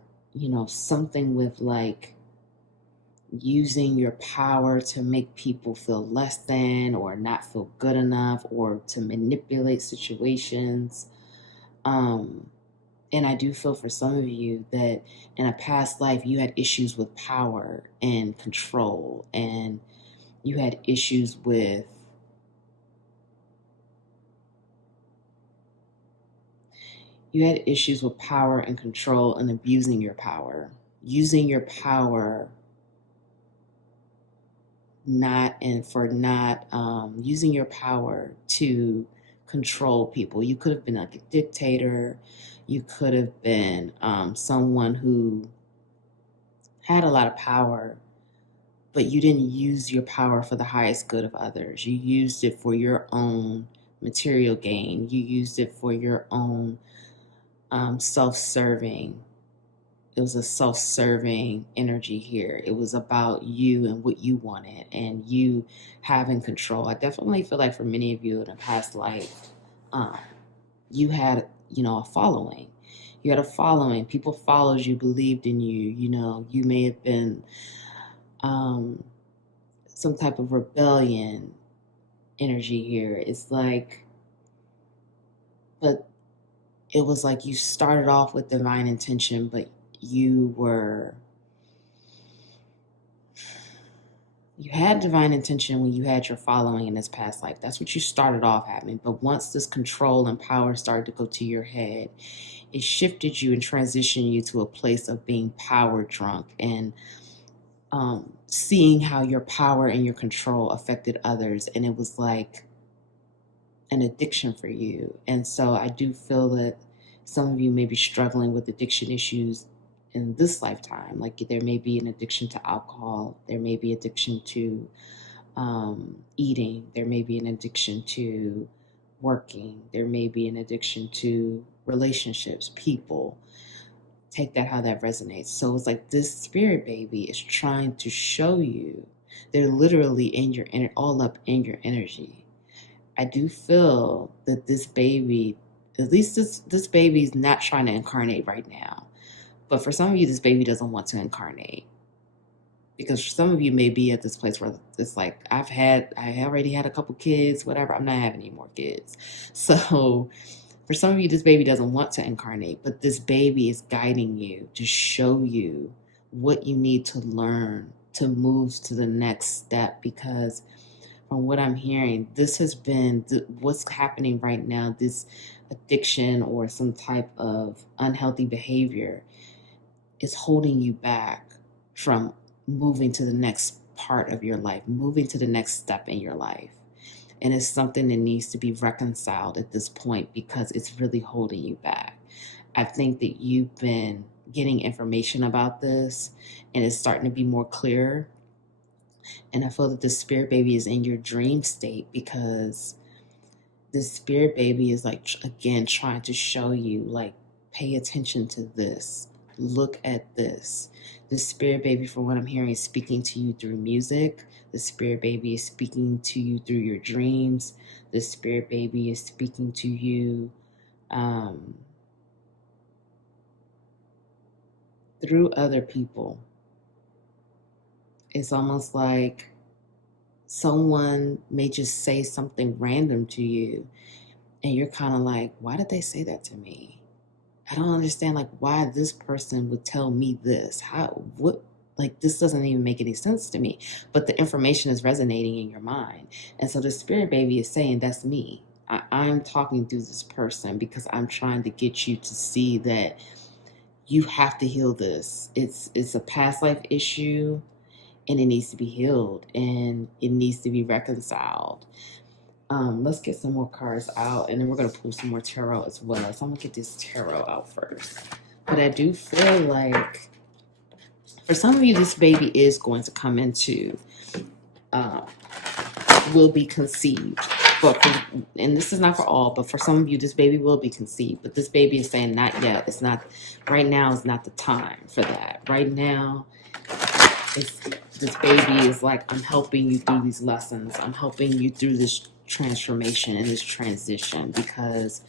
something with like using your power to make people feel less than or not feel good enough, or to manipulate situations. And I do feel for some of you that in a past life you had issues with power and control, and you had issues with power and control, and abusing your power, using your power using your power to control people. You could have been like a dictator. You could have been someone who had a lot of power, but you didn't use your power for the highest good of others. You used it for your own material gain. You used it for your own self-serving. It was a self-serving energy here. It was about you and what you wanted and you having control. I definitely feel like for many of you in a past life, you had, a following. You had a following. People followed you, believed in you. You may have been some type of rebellion energy here. It's like, but it was like you started off with divine intention, but you had divine intention when you had your following in this past life. That's what you started off having. But once this control and power started to go to your head, it shifted you and transitioned you to a place of being power drunk and seeing how your power and your control affected others. And it was like an addiction for you. And so I do feel that some of you may be struggling with addiction issues in this lifetime. Like there may be an addiction to alcohol, there may be addiction to eating, there may be an addiction to working, there may be an addiction to relationships, people. Take that how that resonates. So it's like this spirit baby is trying to show you, they're literally in your all up in your energy. I do feel that this baby, at least this baby is not trying to incarnate right now. But for some of you, this baby doesn't want to incarnate. Because for some of you may be at this place where it's like, I already had a couple kids, whatever. I'm not having any more kids. So for some of you, this baby doesn't want to incarnate, but this baby is guiding you to show you what you need to learn to move to the next step. Because from what I'm hearing, this has been what's happening right now, this addiction or some type of unhealthy behavior is holding you back from moving to the next part of your life, moving to the next step in your life. And it's something that needs to be reconciled at this point because it's really holding you back. I think that you've been getting information about this and it's starting to be more clear. And I feel that the spirit baby is in your dream state because this spirit baby is like, again, trying to show you, like, pay attention to this. Look at this. The spirit baby, from what I'm hearing, is speaking to you through music. The spirit baby is speaking to you through your dreams. The spirit baby is speaking to you through other people. It's almost like someone may just say something random to you and you're kind of like, why did they say that to me? I don't understand, like, why this person would tell me this. This doesn't even make any sense to me. But the information is resonating in your mind. And so the spirit baby is saying, that's me. I'm talking through this person because I'm trying to get you to see that you have to heal this. It's a past life issue and it needs to be healed and it needs to be reconciled. Let's get some more cards out and then we're going to pull some more tarot as well. So I'm going to get this tarot out first. But I do feel like for some of you, this baby is going to come into, will be conceived. And this is not for all, but for some of you, this baby will be conceived. But this baby is saying not yet. It's not, right now is not the time for that. Right now, this baby is like, I'm helping you through these lessons. I'm helping you through this transformation and this transition because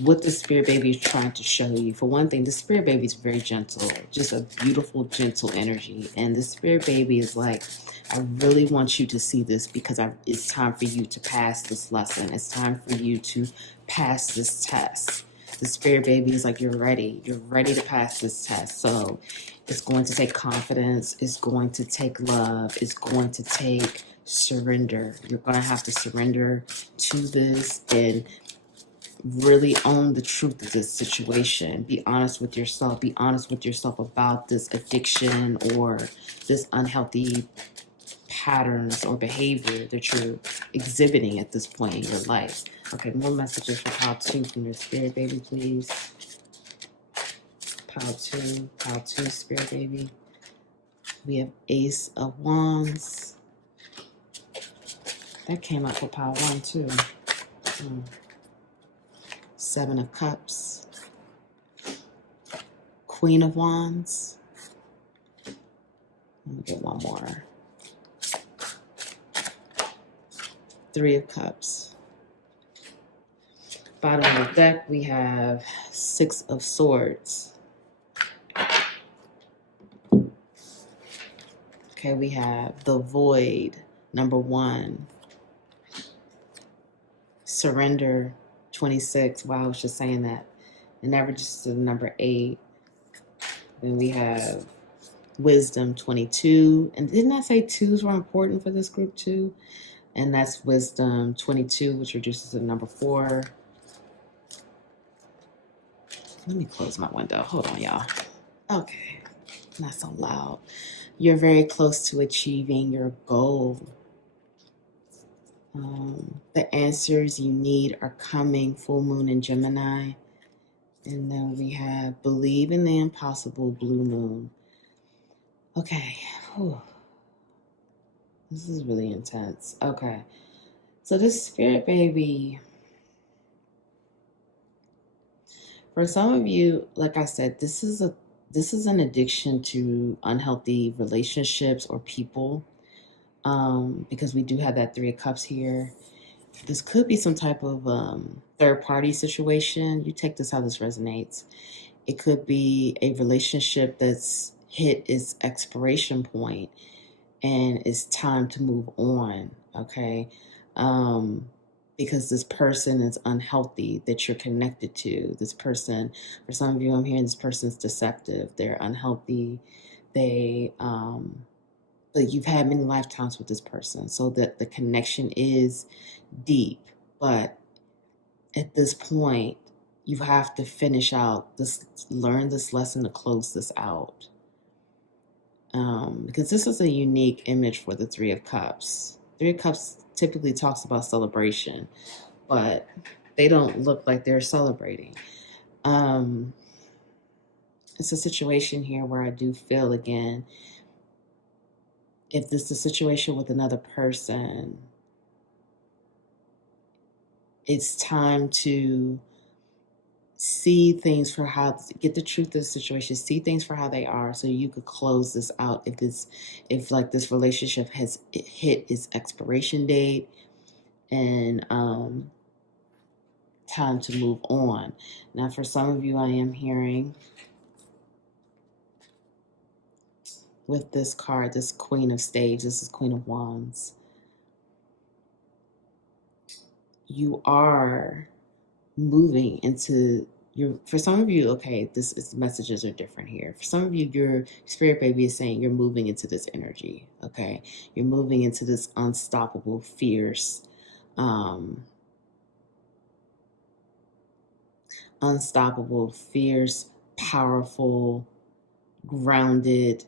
what the spirit baby is trying to show you. For one thing, the spirit baby is very gentle, just a beautiful, gentle energy. And the spirit baby is like, I really want you to see this because it's time for you to pass this lesson. It's time for you to pass this test. The spirit baby is like, you're ready. You're ready to pass this test. So it's going to take confidence. It's going to take love. It's going to take surrender. You're going to have to surrender to this and really own the truth of this situation. Be honest with yourself. Be honest with yourself about this addiction or this unhealthy patterns or behavior that you're exhibiting at this point in your life. Okay, more messages for pile 2 from your spirit baby, please. Pile 2, spirit baby. We have Ace of Wands. That came out for pile 1 too. 7 of Cups. Queen of Wands. Let me get one more. 3 of Cups. Bottom of the deck, we have 6 of Swords. Okay, we have the Void, number 1. Surrender, 26. Wow, I was just saying that. And averages to the number 8. Then we have Wisdom, 22. And didn't I say 2s were important for this group too? And that's Wisdom 22, which reduces to number 4. Let me close my window. Hold on, y'all. Okay, not so loud. You're very close to achieving your goal. The answers you need are coming. Full moon in Gemini. And then we have believe in the impossible, blue moon. Okay. Whew. This is really intense. Okay. So this spirit baby, for some of you, like I said, this is an addiction to unhealthy relationships or people. Because we do have that 3 of Cups here. This could be some type of third party situation. You take this how this resonates. It could be a relationship that's hit its expiration point and it's time to move on, okay? Because this person is unhealthy that you're connected to. This person, for some of you, I'm hearing this person's deceptive. They're unhealthy. But you've had many lifetimes with this person, so that the connection is deep. But at this point, you have to finish out this, learn this lesson to close this out. Because this is a unique image for the 3 of Cups. 3 of Cups typically talks about celebration, but they don't look like they're celebrating. It's a situation here where I do feel, again, if this is a situation with another person, it's time to see things for how, get the truth of the situation, see things for how they are, so you could close this out. If this relationship has hit its expiration date, and time to move on. Now, for some of you, I am hearing with this card, this Queen of Staves, this is Queen of Wands. You are moving into for some of you, okay, messages are different here. For some of you, your spirit baby is saying you're moving into this energy, okay? You're moving into this unstoppable, fierce, powerful, grounded,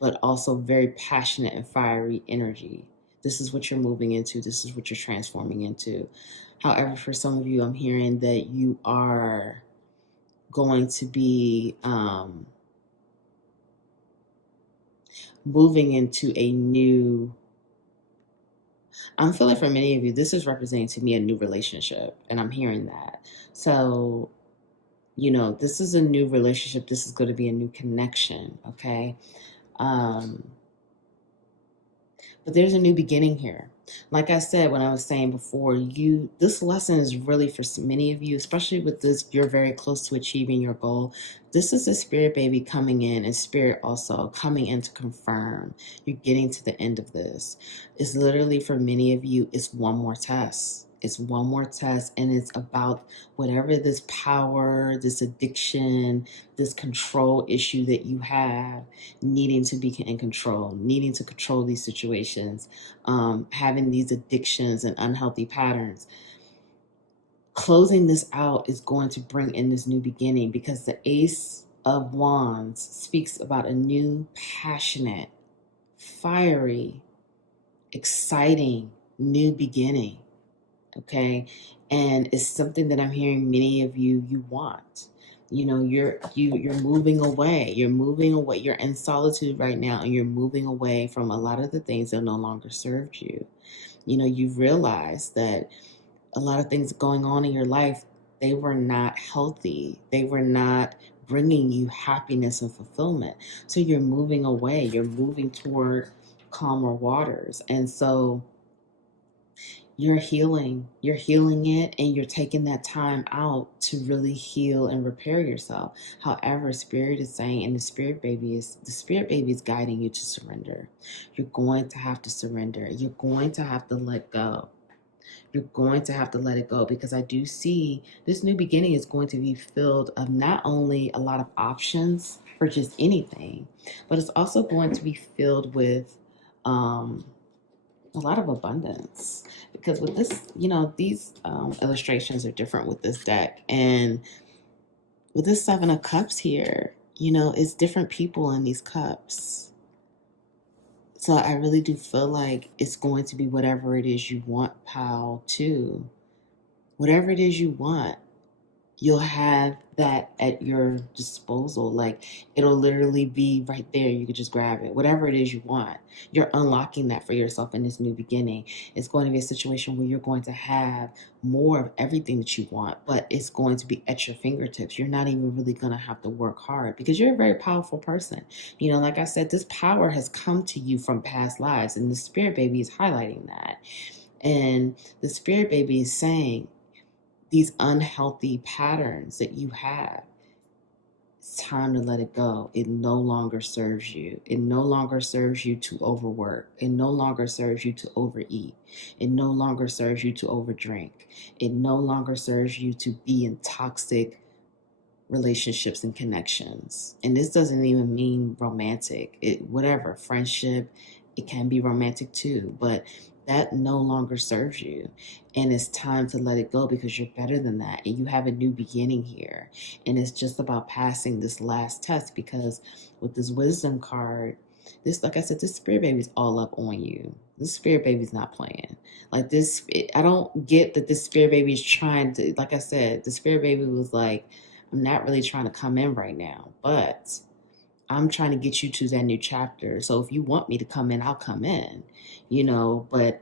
but also very passionate and fiery energy. This is what you're moving into. This is what you're transforming into. However, for some of you, I'm hearing that you are going to be moving into a new, I'm feeling for many of you, this is representing to me a new relationship, and I'm hearing that. So, this is a new relationship. This is going to be a new connection, okay? But there's a new beginning here. Like I said, when I was saying before, this lesson is really for many of you, especially with this, you're very close to achieving your goal. This is a spirit baby coming in, and spirit also coming in to confirm you're getting to the end of this. It's literally, for many of you, it's one more test. It's one more test, and it's about whatever this power, this addiction, this control issue that you have, needing to be in control, needing to control these situations, having these addictions and unhealthy patterns. Closing this out is going to bring in this new beginning, because the Ace of Wands speaks about a new, passionate, fiery, exciting new beginning. Okay. And it's something that I'm hearing many of you want. You're moving away. You're moving away. You're in solitude right now, and you're moving away from a lot of the things that no longer served you. You've realized that a lot of things going on in your life, they were not healthy. They were not bringing you happiness and fulfillment. So you're moving away. You're moving toward calmer waters. And so you're healing it, and you're taking that time out to really heal and repair yourself. However, spirit is saying, and the spirit baby is guiding you to surrender. You're going to have to surrender. You're going to have to let go. You're going to have to let it go, because I do see this new beginning is going to be filled of not only a lot of options for just anything, but it's also going to be filled with a lot of abundance. Because with this, these illustrations are different with this deck. And with this Seven of Cups here, it's different people in these cups. So I really do feel like it's going to be whatever it is you want, pal, too. Whatever it is you want, you'll have that at your disposal. Like, it'll literally be right there. You could just grab it. Whatever it is you want, you're unlocking that for yourself in this new beginning. It's going to be a situation where you're going to have more of everything that you want, but it's going to be at your fingertips. You're not even really going to have to work hard because you're a very powerful person. Like I said, this power has come to you from past lives, and the spirit baby is highlighting that. And the spirit baby is saying, these unhealthy patterns that you have, it's time to let it go. It no longer serves you. It no longer serves you to overwork. It no longer serves you to overeat. It no longer serves you to overdrink. It no longer serves you to be in toxic relationships and connections. And this doesn't even mean romantic. Whatever, friendship, it can be romantic too, but that no longer serves you. And it's time to let it go because you're better than that. And you have a new beginning here. And it's just about passing this last test, because with this wisdom card, like I said, this spirit baby is all up on you. This spirit baby's not playing. Like this, I don't get that this spirit baby is trying to, like I said, the spirit baby was like, I'm not really trying to come in right now, but I'm trying to get you to that new chapter. So if you want me to come in, I'll come in, but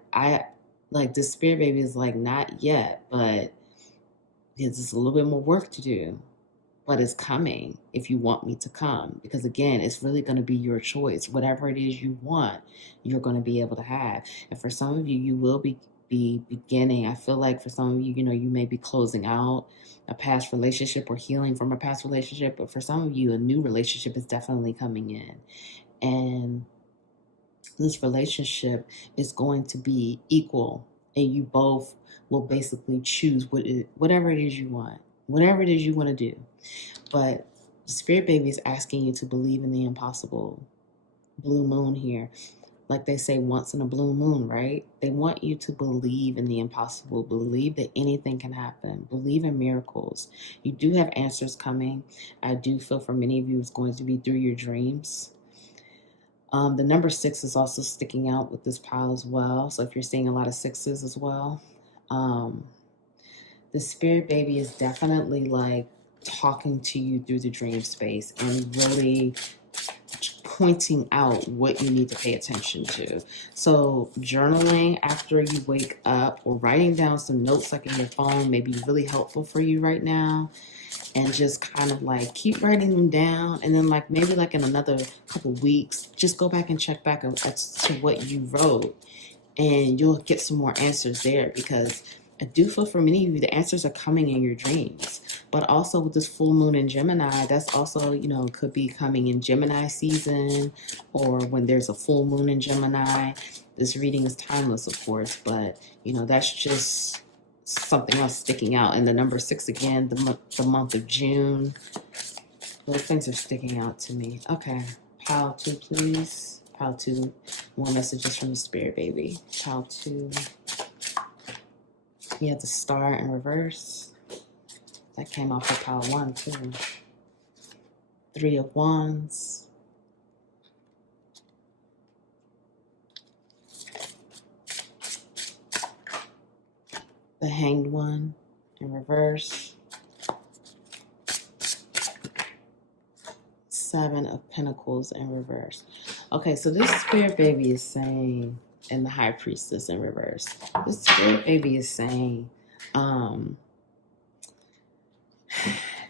the spirit baby is like, not yet, but there's just a little bit more work to do, but it's coming if you want me to come, because again, it's really going to be your choice. Whatever it is you want, you're going to be able to have. And for some of you, you will be beginning. I feel like for some of you, you may be closing out a past relationship or healing from a past relationship, but for some of you, a new relationship is definitely coming in. And this relationship is going to be equal, and you both will basically choose whatever it is you want, whatever it is you want to do. But the spirit baby is asking you to believe in the impossible. Blue moon here. Like they say, once in a blue moon, right? They want you to believe in the impossible, believe that anything can happen, believe in miracles. You do have answers coming. I do feel for many of you it's going to be through your dreams. The number 6 is also sticking out with this pile as well. So if you're seeing a lot of 6s as well, the spirit baby is definitely like talking to you through the dream space and really pointing out what you need to pay attention to. So journaling after you wake up, or writing down some notes like in your phone, may be really helpful for you right now. And just kind of like keep writing them down, and then like maybe like in another couple weeks, just go back and check back as to what you wrote, and you'll get some more answers there, because I do feel for many of you, the answers are coming in your dreams. But also with this full moon in Gemini, that's also, could be coming in Gemini season, or when there's a full moon in Gemini. This reading is timeless, of course, but, that's just something else sticking out. And the number 6 again, the month of June. Those things are sticking out to me. Okay, pile 2, please. Pile 2, more messages from the spirit baby. Pile 2. You have the star in reverse. That came off of pile 1 too. 3 of Wands. The Hanged One in reverse. 7 of Pentacles in reverse. Okay, so this spirit baby is saying, and the High Priestess in reverse, this spirit baby is saying,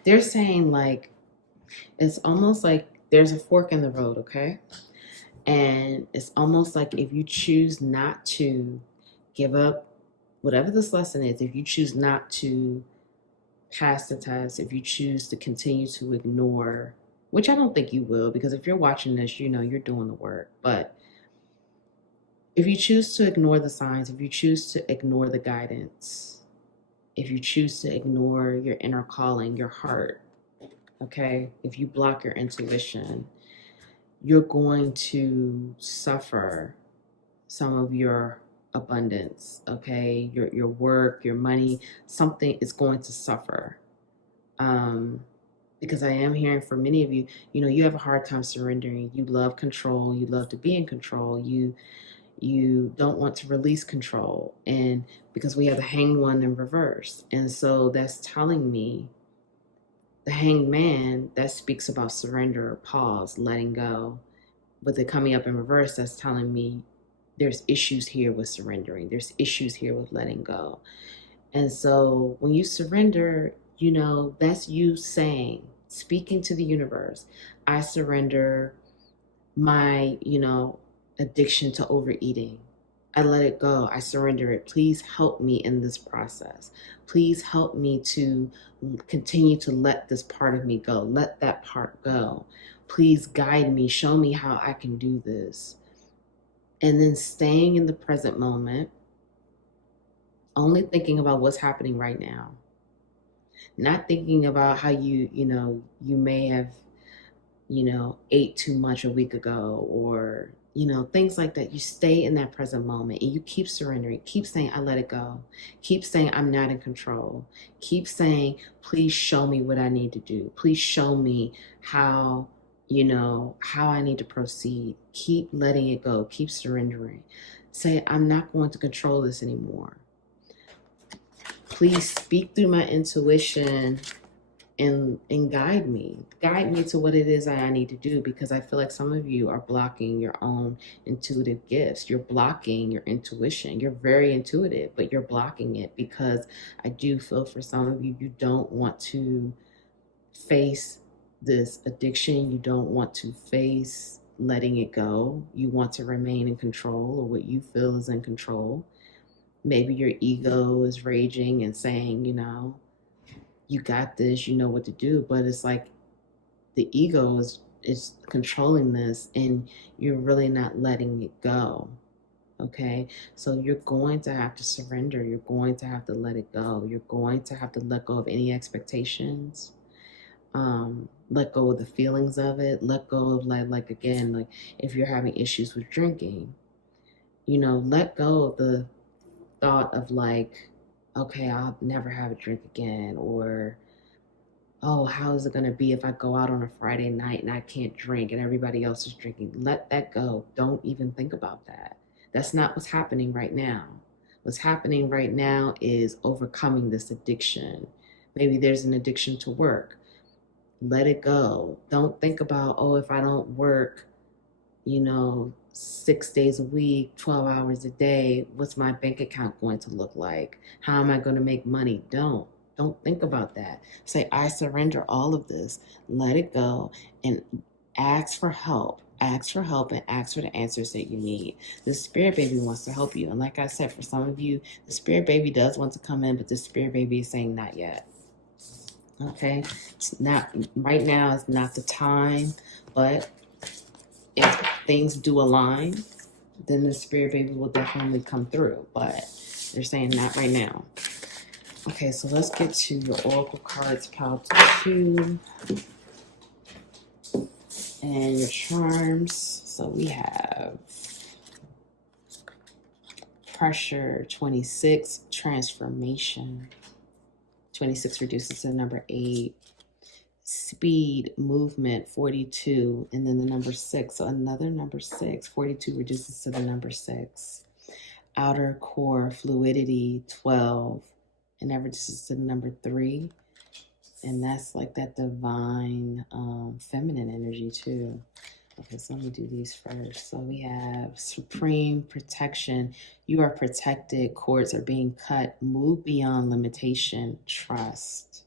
they're saying like, it's almost like there's a fork in the road, okay? And it's almost like if you choose not to give up, whatever this lesson is, if you choose not to pass the test, if you choose to continue to ignore, which I don't think you will, because if you're watching this, you're doing the work. But if you choose to ignore the signs, if you choose to ignore the guidance, if you choose to ignore your inner calling, your heart, okay, if you block your intuition, you're going to suffer some of your abundance, okay? Your work, your money, something is going to suffer. Because I am hearing for many of you, you have a hard time surrendering. You love control. You love to be in control. You don't want to release control. And because we have the hanged one in reverse. And so that's telling me the hanged man, that speaks about surrender, pause, letting go. With it coming up in reverse, that's telling me there's issues here with surrendering. There's issues here with letting go. And so when you surrender, that's you saying, speaking to the universe, I surrender my, addiction to overeating. I let it go. I surrender it. Please help me in this process. Please help me to continue to let this part of me go. Let that part go. Please guide me. Show me how I can do this. And then staying in the present moment, only thinking about what's happening right now. Not thinking about how you may have, ate too much a week ago, or, things like that. You stay in that present moment and you keep surrendering. Keep saying, I let it go. Keep saying, I'm not in control. Keep saying, please show me what I need to do. Please show me how I need to proceed. Keep letting it go. Keep surrendering. Say, I'm not going to control this anymore. Please speak through my intuition and guide me to what it is I need to do, because I feel like some of you are blocking your own intuitive gifts. You're blocking your intuition. You're very intuitive, but you're blocking it because I do feel for some of you, you don't want to face this addiction. You don't want to face letting it go. You want to remain in control of what you feel is in control. Maybe your ego is raging and saying, you got this, you know what to do. But it's like the ego is controlling this and you're really not letting it go. Okay, so you're going to have to surrender. You're going to have to let it go. You're going to have to let go of any expectations. Let go of the feelings of it. Let go of like again, like if you're having issues with drinking, let go of the thought of like, okay, I'll never have a drink again, or, oh, how is it going to be if I go out on a Friday night and I can't drink and everybody else is drinking? Let that go. Don't even think about that. That's not what's happening right now. What's happening right now is overcoming this addiction. Maybe there's an addiction to work. Let it go. Don't think about, oh, if I don't work, 6 days a week, 12 hours a day, what's my bank account going to look like? How am I going to make money? Don't think about that. Say, I surrender all of this. Let it go and ask for help. Ask for help and ask for the answers that you need. The spirit baby wants to help you. And like I said, for some of you, the spirit baby does want to come in, but the spirit baby is saying not yet. Okay? It's not right now, is not the time, but if things do align, then the spirit baby will definitely come through. But they're saying not right now. Okay, so let's get to your oracle cards, pile 2, and your charms. So we have pressure, 26, transformation. 26 reduces to the number 8. Speed, movement, 42, and then the number 6. So another number 6. 42 reduces to the number 6. Outer core, fluidity, 12. And that reduces to the number 3. And that's like that divine feminine energy too. Okay, so let me do these first. So we have supreme protection. You are protected. Cords are being cut. Move beyond limitation. Trust.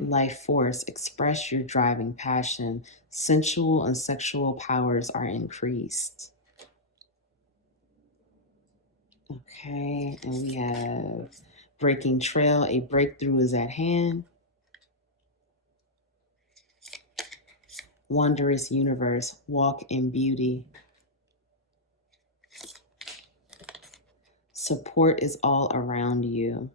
Life force. Express your driving passion. Sensual and sexual powers are increased. Okay, and we have breaking trail. A breakthrough is at hand. Wondrous universe. Walk in beauty. Support is all around you.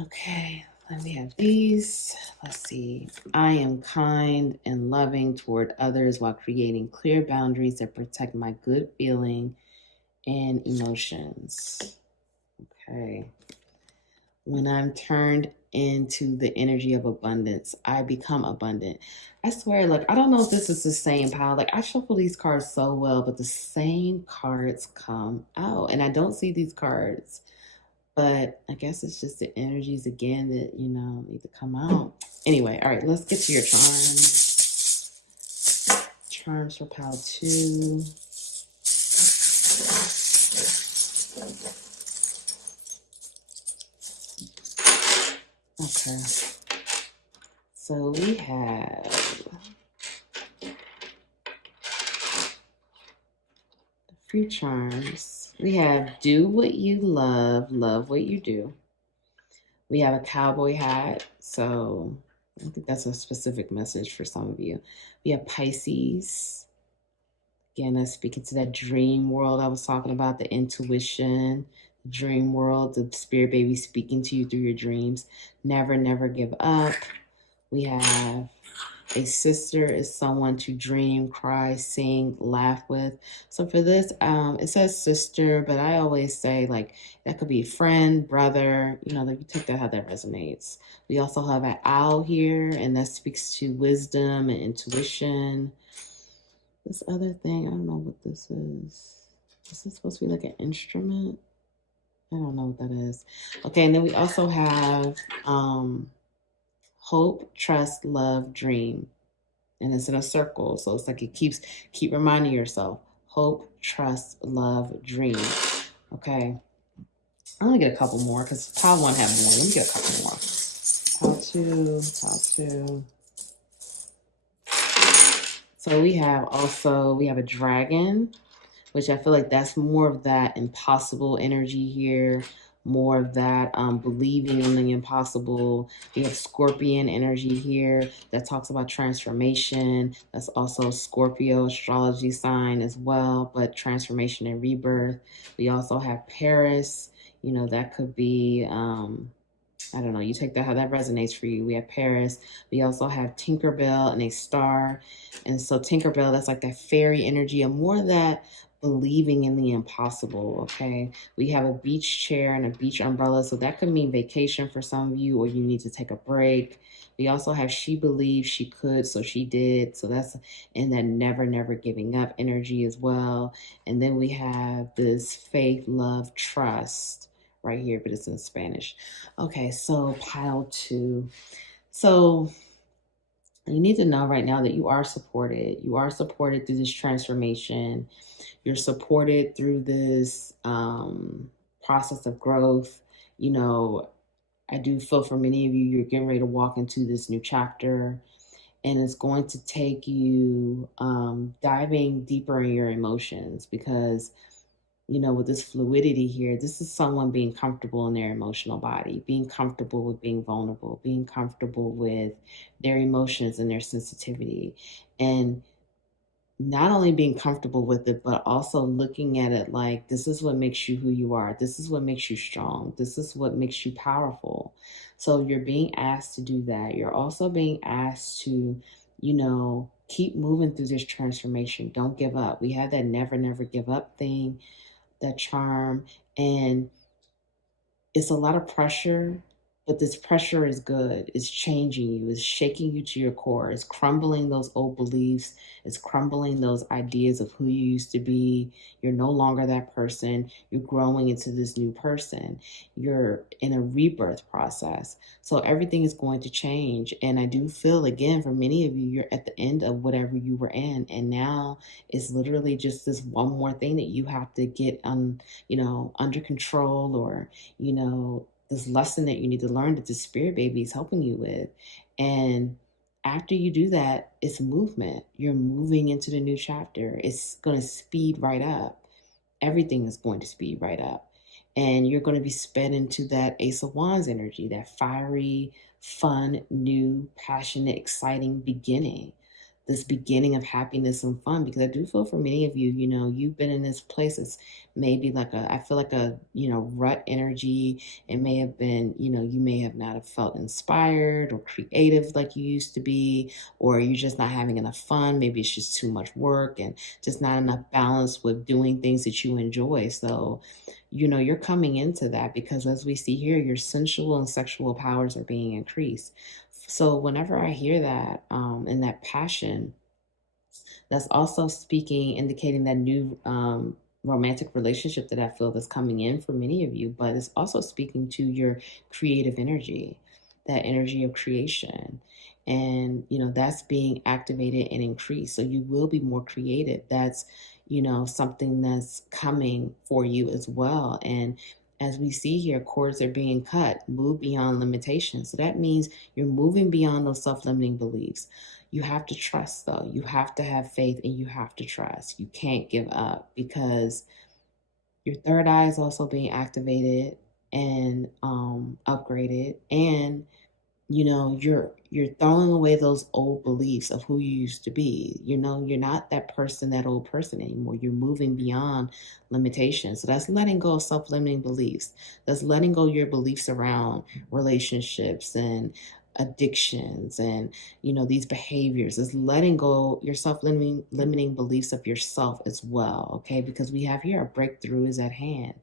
Okay, let me have these. Let's see. I am kind and loving toward others while creating clear boundaries that protect my good feeling and emotions. Okay. When I'm turned into the energy of abundance, I become abundant. I swear, like, I don't know if this is the same pile. Like, I shuffle these cards so well, but the same cards come out. And I don't see these cards, but I guess it's just the energies again that, need to come out. Anyway, all right, let's get to your charms. Charms for pile 2. Okay. So we have a few charms. We have do what you love, love what you do. We have a cowboy hat, so I think that's a specific message for some of you. We have Pisces. Again, that's speaking to that dream world I was talking about, the intuition, the dream world, the spirit baby speaking to you through your dreams. Never, never give up. We have a sister is someone to dream, cry, sing, laugh with. So for this, it says sister, but I always say like that could be friend, brother, like you take that how that resonates. We also have an owl here, and that speaks to wisdom and intuition. This other thing, I don't know what this is. Is this supposed to be like an instrument? I don't know what that is. Okay, and then we also have hope, trust, love, dream. And it's in a circle. So it's like keep reminding yourself. Hope, trust, love, dream. Okay. I'm gonna get a couple more because pile 1 had more. Let me get a couple more. Pile 2, pile 2. So we have a dragon, which I feel like that's more of that impossible energy here, more of that believing in the impossible. We have Scorpion energy here that talks about transformation. That's also Scorpio astrology sign as well, but transformation and rebirth. We also have Paris. That could be, I don't know, you take that how that resonates for you. We have Paris. We also have Tinkerbell and a star. And so Tinkerbell, that's like that fairy energy and more of that believing in the impossible, okay? We have a beach chair and a beach umbrella, so that could mean vacation for some of you, or you need to take a break. We also have she believed she could, so she did. So that's in that never, never giving up energy as well. And then we have this faith, love, trust right here, but it's in Spanish. Okay, so pile 2. So you need to know right now that you are supported. You are supported through this transformation. You're supported through this process of growth. I do feel for many of you, you're getting ready to walk into this new chapter, and it's going to take you diving deeper in your emotions because with this fluidity here, this is someone being comfortable in their emotional body, being comfortable with being vulnerable, being comfortable with their emotions and their sensitivity. And not only being comfortable with it, but also looking at it like this is what makes you who you are. This is what makes you strong. This is what makes you powerful. So you're being asked to do that. You're also being asked to, keep moving through this transformation. Don't give up. We have that never, never give up thing, that charm, and it's a lot of pressure, but this pressure is good. It's changing you, it's shaking you to your core, it's crumbling those old beliefs, it's crumbling those ideas of who you used to be. You're no longer that person. You're growing into this new person. You're in a rebirth process. So everything is going to change. And I do feel, again, for many of you, you're at the end of whatever you were in. And now it's literally just this one more thing that you have to get under control, or this lesson that you need to learn that the spirit baby is helping you with. And after you do that, it's movement. You're moving into the new chapter. It's going to speed right up. Everything is going to speed right up. And you're going to be sped into that Ace of Wands energy, that fiery, fun, new, passionate, exciting beginning. this beginning of happiness and fun, because I do feel for many of you, you've been in this place. It's maybe like I feel like a, rut energy. It may have been, you may have not have felt inspired or creative like you used to be, or you're just not having enough fun. Maybe it's just too much work and just not enough balance with doing things that you enjoy. So, you're coming into that because, as we see here, your sensual and sexual powers are being increased. So whenever I hear that, and that passion, that's also speaking, indicating that new romantic relationship that I feel that's coming in for many of you, but it's also speaking to your creative energy, that energy of creation. And, that's being activated and increased. So you will be more creative. That's, something that's coming for you as well. And as we see here, cords are being cut, move beyond limitations. So that means you're moving beyond those self-limiting beliefs. You have to trust, though. You have to have faith and you have to trust. You can't give up, because your third eye is also being activated and upgraded. And you're throwing away those old beliefs of who you used to be. You're not that old person anymore. You're moving beyond limitations. So that's letting go of self-limiting beliefs. That's letting go of your beliefs around relationships and addictions and these behaviors. Is letting go your self-limiting beliefs of yourself as well. Okay, because we have here a breakthrough is at hand.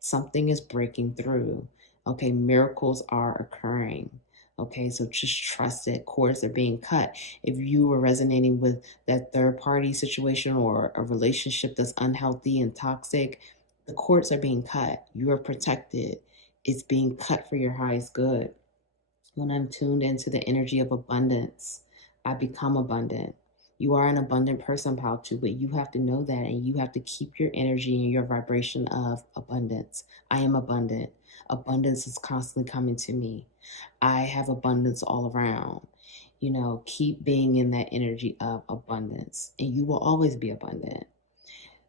Something is breaking through. Okay, miracles are occurring. Okay, so just trust it. Cords are being cut. If you were resonating with that third party situation or a relationship that's unhealthy and toxic, the cords are being cut. You are protected. It's being cut for your highest good. When I'm tuned into the energy of abundance, I become abundant. You are an abundant person, pal, too, but you have to know that, and you have to keep your energy and your vibration of abundance. I am abundant. Abundance is constantly coming to me. I have abundance all around. Keep being in that energy of abundance, and you will always be abundant.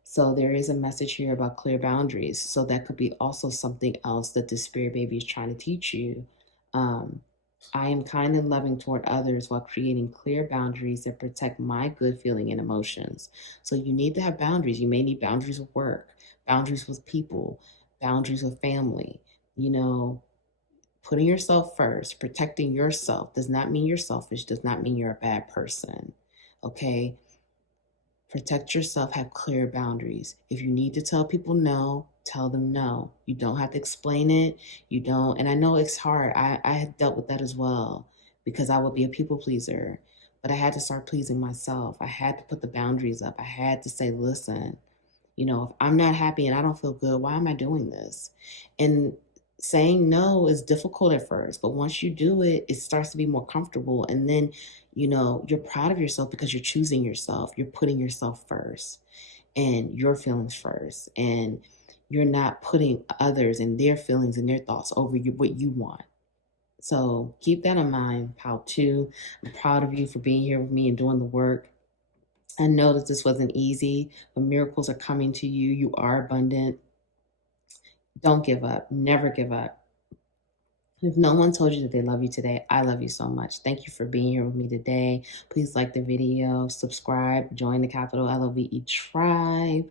So there is a message here about clear boundaries. So that could be also something else that the spirit baby is trying to teach you. I am kind and loving toward others while creating clear boundaries that protect my good feeling and emotions. So you need to have boundaries. You may need boundaries with work, boundaries with people, boundaries with family. Putting yourself first, protecting yourself does not mean you're selfish, does not mean you're a bad person. Okay? Protect yourself, have clear boundaries. If you need to tell people no, tell them no. You don't have to explain it. You don't, and I know it's hard. I had dealt with that as well, because I would be a people pleaser, but I had to start pleasing myself. I had to put the boundaries up. I had to say, listen, if I'm not happy and I don't feel good, why am I doing this? And saying no is difficult at first, but once you do it, it starts to be more comfortable. And then, you're proud of yourself because you're choosing yourself. You're putting yourself first and your feelings first. And you're not putting others and their feelings and their thoughts over what you want. So keep that in mind, pal, too. I'm proud of you for being here with me and doing the work. I know that this wasn't easy, but miracles are coming to you. You are abundant. Don't give up. Never give up. If no one told you that they love you today, I love you so much. Thank you for being here with me today. Please like the video, subscribe, join the capital LOVE tribe.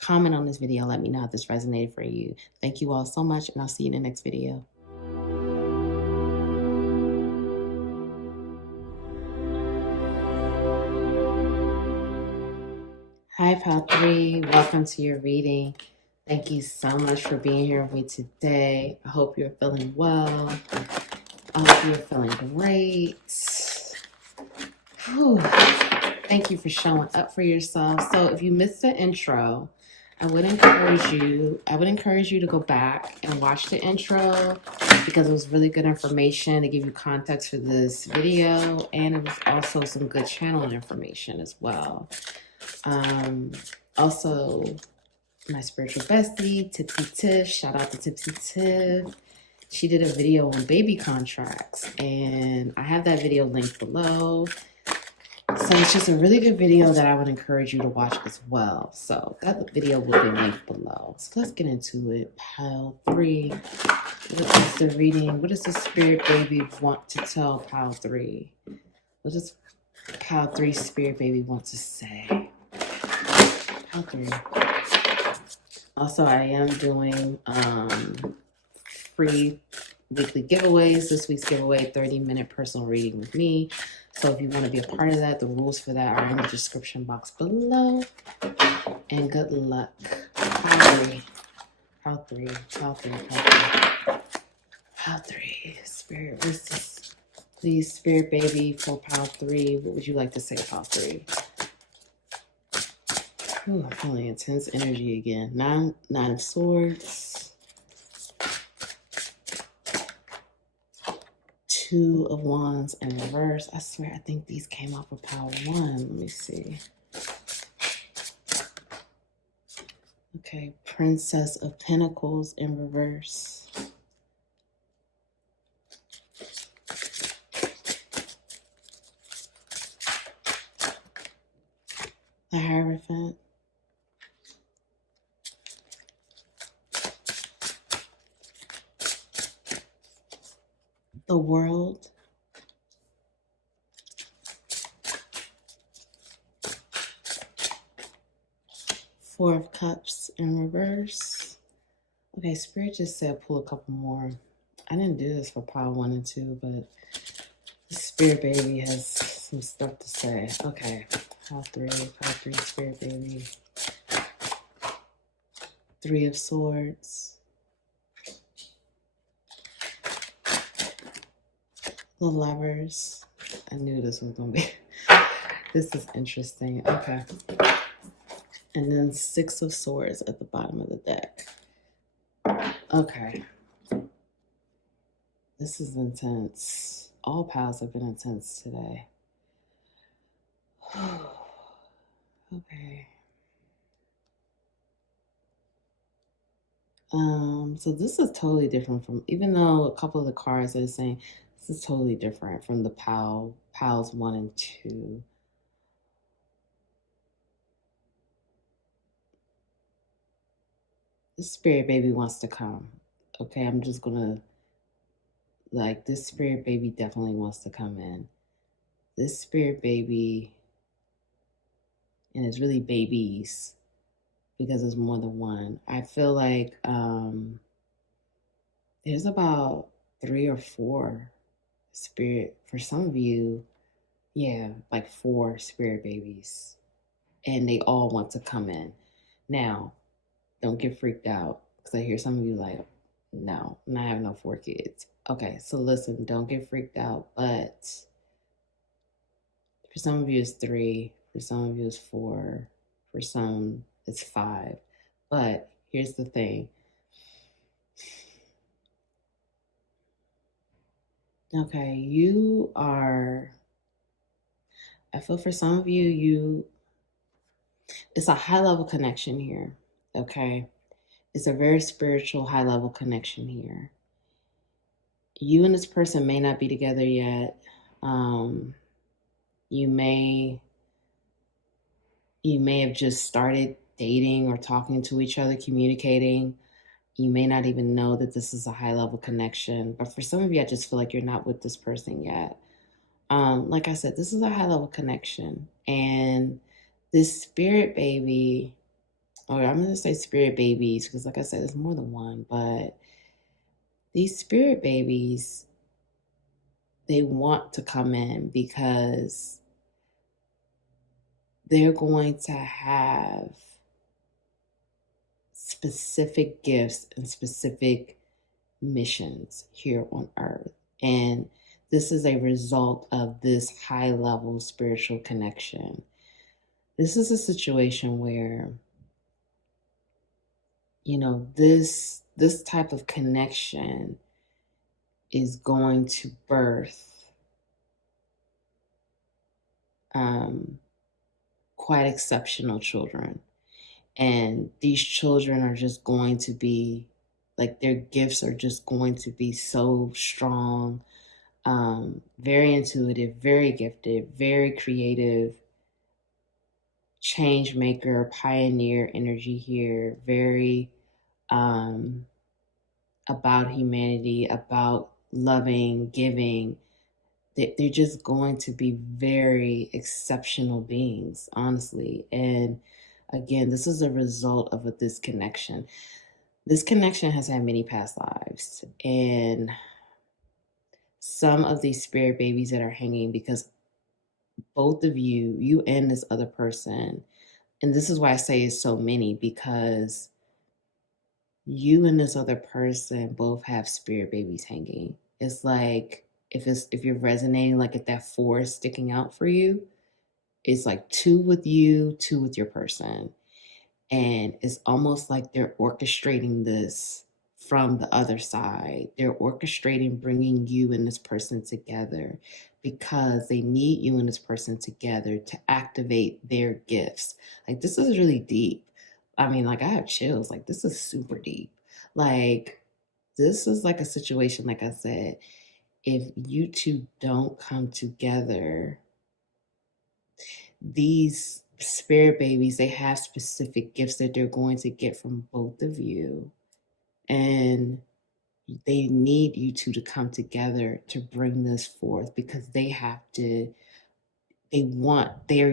Comment on this video. Let me know if this resonated for you. Thank you all so much, and I'll see you in the next video. Hi, Pal 3. Welcome to your reading. Thank you so much for being here with me today. I hope you're feeling well. I hope you're feeling great. Whew. Thank you for showing up for yourself. So if you missed the intro, I would encourage you to go back and watch the intro, because it was really good information to give you context for this video, and it was also some good channeling information as well. Also, my spiritual bestie, Tipsy Tiff, shout out to Tipsy Tiff. She did a video on baby contracts, and I have that video linked below. So it's just a really good video that I would encourage you to watch as well. So that video will be linked below. So let's get into it. Pile 3. What is the reading? What does the spirit baby want to tell Pile 3? What does Pile 3 spirit baby wants to say. Pile 3. Also, I am doing free weekly giveaways. This week's giveaway, 30-minute personal reading with me. So if you want to be a part of that, the rules for that are in the description box below. And good luck. Pile 3. Pile 3. Pile 3. Pile 3. Pile 3. Spirit, what's this? Please, spirit baby, for pile 3. What would you like to say, pile 3? Ooh, I'm feeling intense energy again. Nine of swords. 2 of wands in reverse. I swear, I think these came off of pile 1. Let me see. Okay, Princess of Pentacles in reverse. The Hierophant. The World. Four of Cups in reverse. Okay, Spirit just said pull a couple more. I didn't do this for pile 1 and 2, but the Spirit baby has some stuff to say. Okay, pile 3, Spirit baby. 3 of Swords. The Lovers. I knew this was going to be... This is interesting. Okay. And then 6 of Swords at the bottom of the deck. Okay. This is intense. All piles have been intense today. Okay. So this is totally different from, even though a couple of the cards are the same, this is totally different from the piles 1 and 2. This spirit baby wants to come. Okay, I'm just gonna, like, this spirit baby definitely wants to come in. This spirit baby, and it's really babies because there's more than one. I feel like there's about 3 or 4 spirit, for some of you, yeah, like 4 spirit babies. And they all want to come in. Now, don't get freaked out, because I hear some of you like, no, I'm not having no 4 kids. Okay, so listen, don't get freaked out. But for some of you, it's 3. For some of you, it's 4. For some, it's 5. But here's the thing. Okay, you are, I feel for some of you, it's a high level connection here. Okay, it's a very spiritual high level connection here. You and this person may not be together yet. You may have just started dating or talking to each other, communicating. You may not even know that this is a high level connection. But for some of you, I just feel like you're not with this person yet. Like I said, this is a high level connection. And this spirit baby, or I'm going to say spirit babies, because like I said, there's more than one. But these spirit babies, they want to come in because they're going to have specific gifts and specific missions here on earth. And this is a result of this high level spiritual connection. This is a situation where, you know, this type of connection is going to birth quite exceptional children. And these children are just going to be, like, their gifts are just going to be so strong, very intuitive, very gifted, very creative, change maker, pioneer energy here, very about humanity, about loving, giving. they're just going to be very exceptional beings, honestly. And again, this is a result of a disconnection. This connection has had many past lives, and some of these spirit babies that are hanging because both of you and this other person, and this is why I say it's so many, because you and this other person both have spirit babies hanging. It's like if you're resonating, like if that four is sticking out for you, it's like two with you, two with your person. And it's almost like they're orchestrating this from the other side. They're orchestrating bringing you and this person together because they need you and this person together to activate their gifts. Like, this is really deep. I mean, like, I have chills. Like, this is super deep. Like, this is like a situation, like I said, if you two don't come together, these spirit babies, they have specific gifts that they're going to get from both of you. And they need you two to come together to bring this forth because their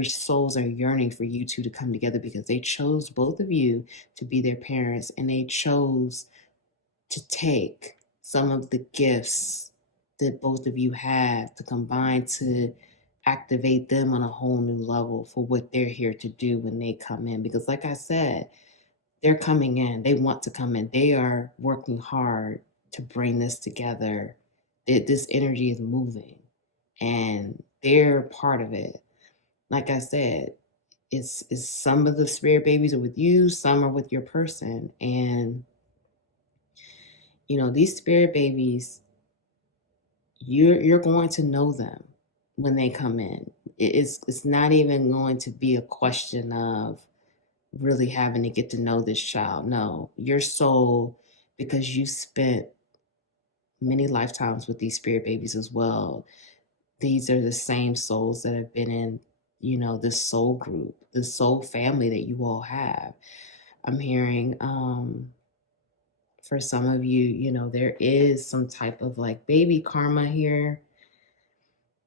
souls are yearning for you two to come together because they chose both of you to be their parents, and they chose to take some of the gifts that both of you have to combine to activate them on a whole new level for what they're here to do when they come in. Because, like I said, they're coming in, they want to come in, they are working hard to bring this together. This energy is moving and they're part of it. Like I said, it's some of the spirit babies are with you, some are with your person. And these spirit babies, you're going to know them when they come in. It's not even going to be a question of really having to get to know this child. No, your soul, because you spent many lifetimes with these spirit babies as well. These are the same souls that have been in, this soul group, the soul family that you all have. I'm hearing for some of you, there is some type of like baby karma here.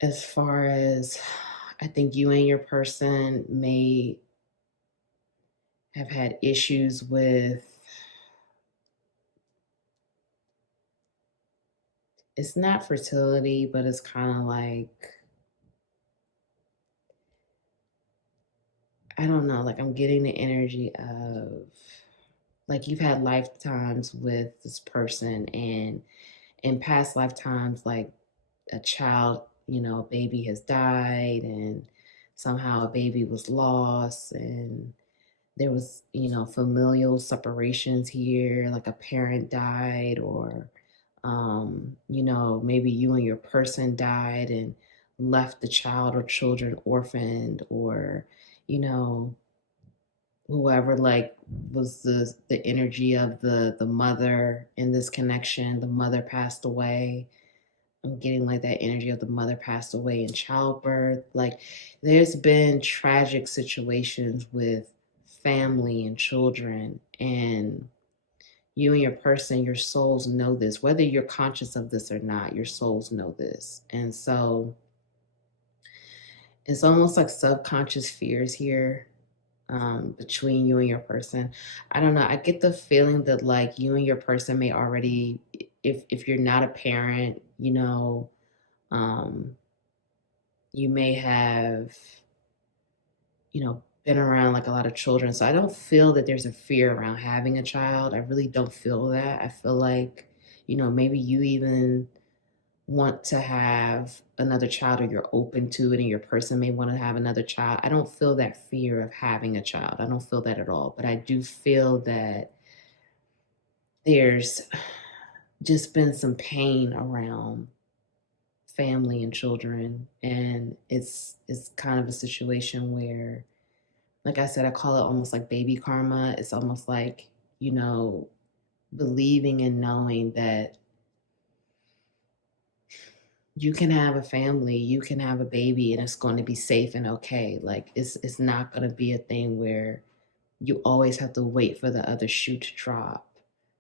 As far as, I think you and your person may have had issues with, it's not fertility, but it's kind of like, I don't know, like I'm getting the energy of like you've had lifetimes with this person, and in past lifetimes, like a child, a baby has died, and somehow a baby was lost, and there was, familial separations here, like a parent died, or, maybe you and your person died and left the child or children orphaned, or, whoever like was the energy of the mother in this connection, the mother passed away. I'm getting like that energy of the mother passed away in childbirth. Like, there's been tragic situations with family and children, and you and your person, your souls know this, whether you're conscious of this or not, your souls know this. And so it's almost like subconscious fears here, between you and your person. I don't know. I get the feeling that like you and your person may already, if you're not a parent, um, you may have, been around like a lot of children. So I don't feel that there's a fear around having a child. I really don't feel that. I feel like, maybe you even want to have another child, or you're open to it, and your person may want to have another child. I don't feel that fear of having a child. I don't feel that at all. But I do feel that there's just been some pain around family and children, and it's kind of a situation where, like I said, I call it almost like baby karma. It's almost like, believing and knowing that you can have a family, you can have a baby, and it's going to be safe and okay. Like, it's not going to be a thing where you always have to wait for the other shoe to drop.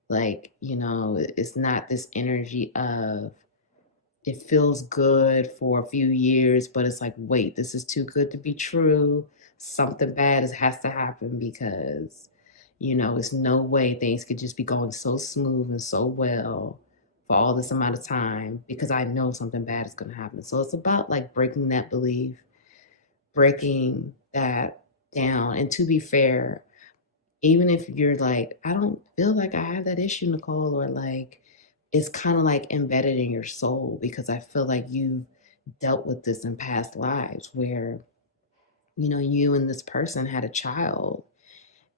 Like, it's not this energy of it feels good for a few years, but it's like, wait, this is too good to be true. Something bad has to happen because, it's no way things could just be going so smooth and so well for all this amount of time because I know something bad is going to happen. So it's about like breaking that belief, breaking that down. And to be fair, even if you're like, I don't feel like I have that issue, Nicole, or like it's kind of like embedded in your soul because I feel like you've dealt with this in past lives where, you and this person had a child.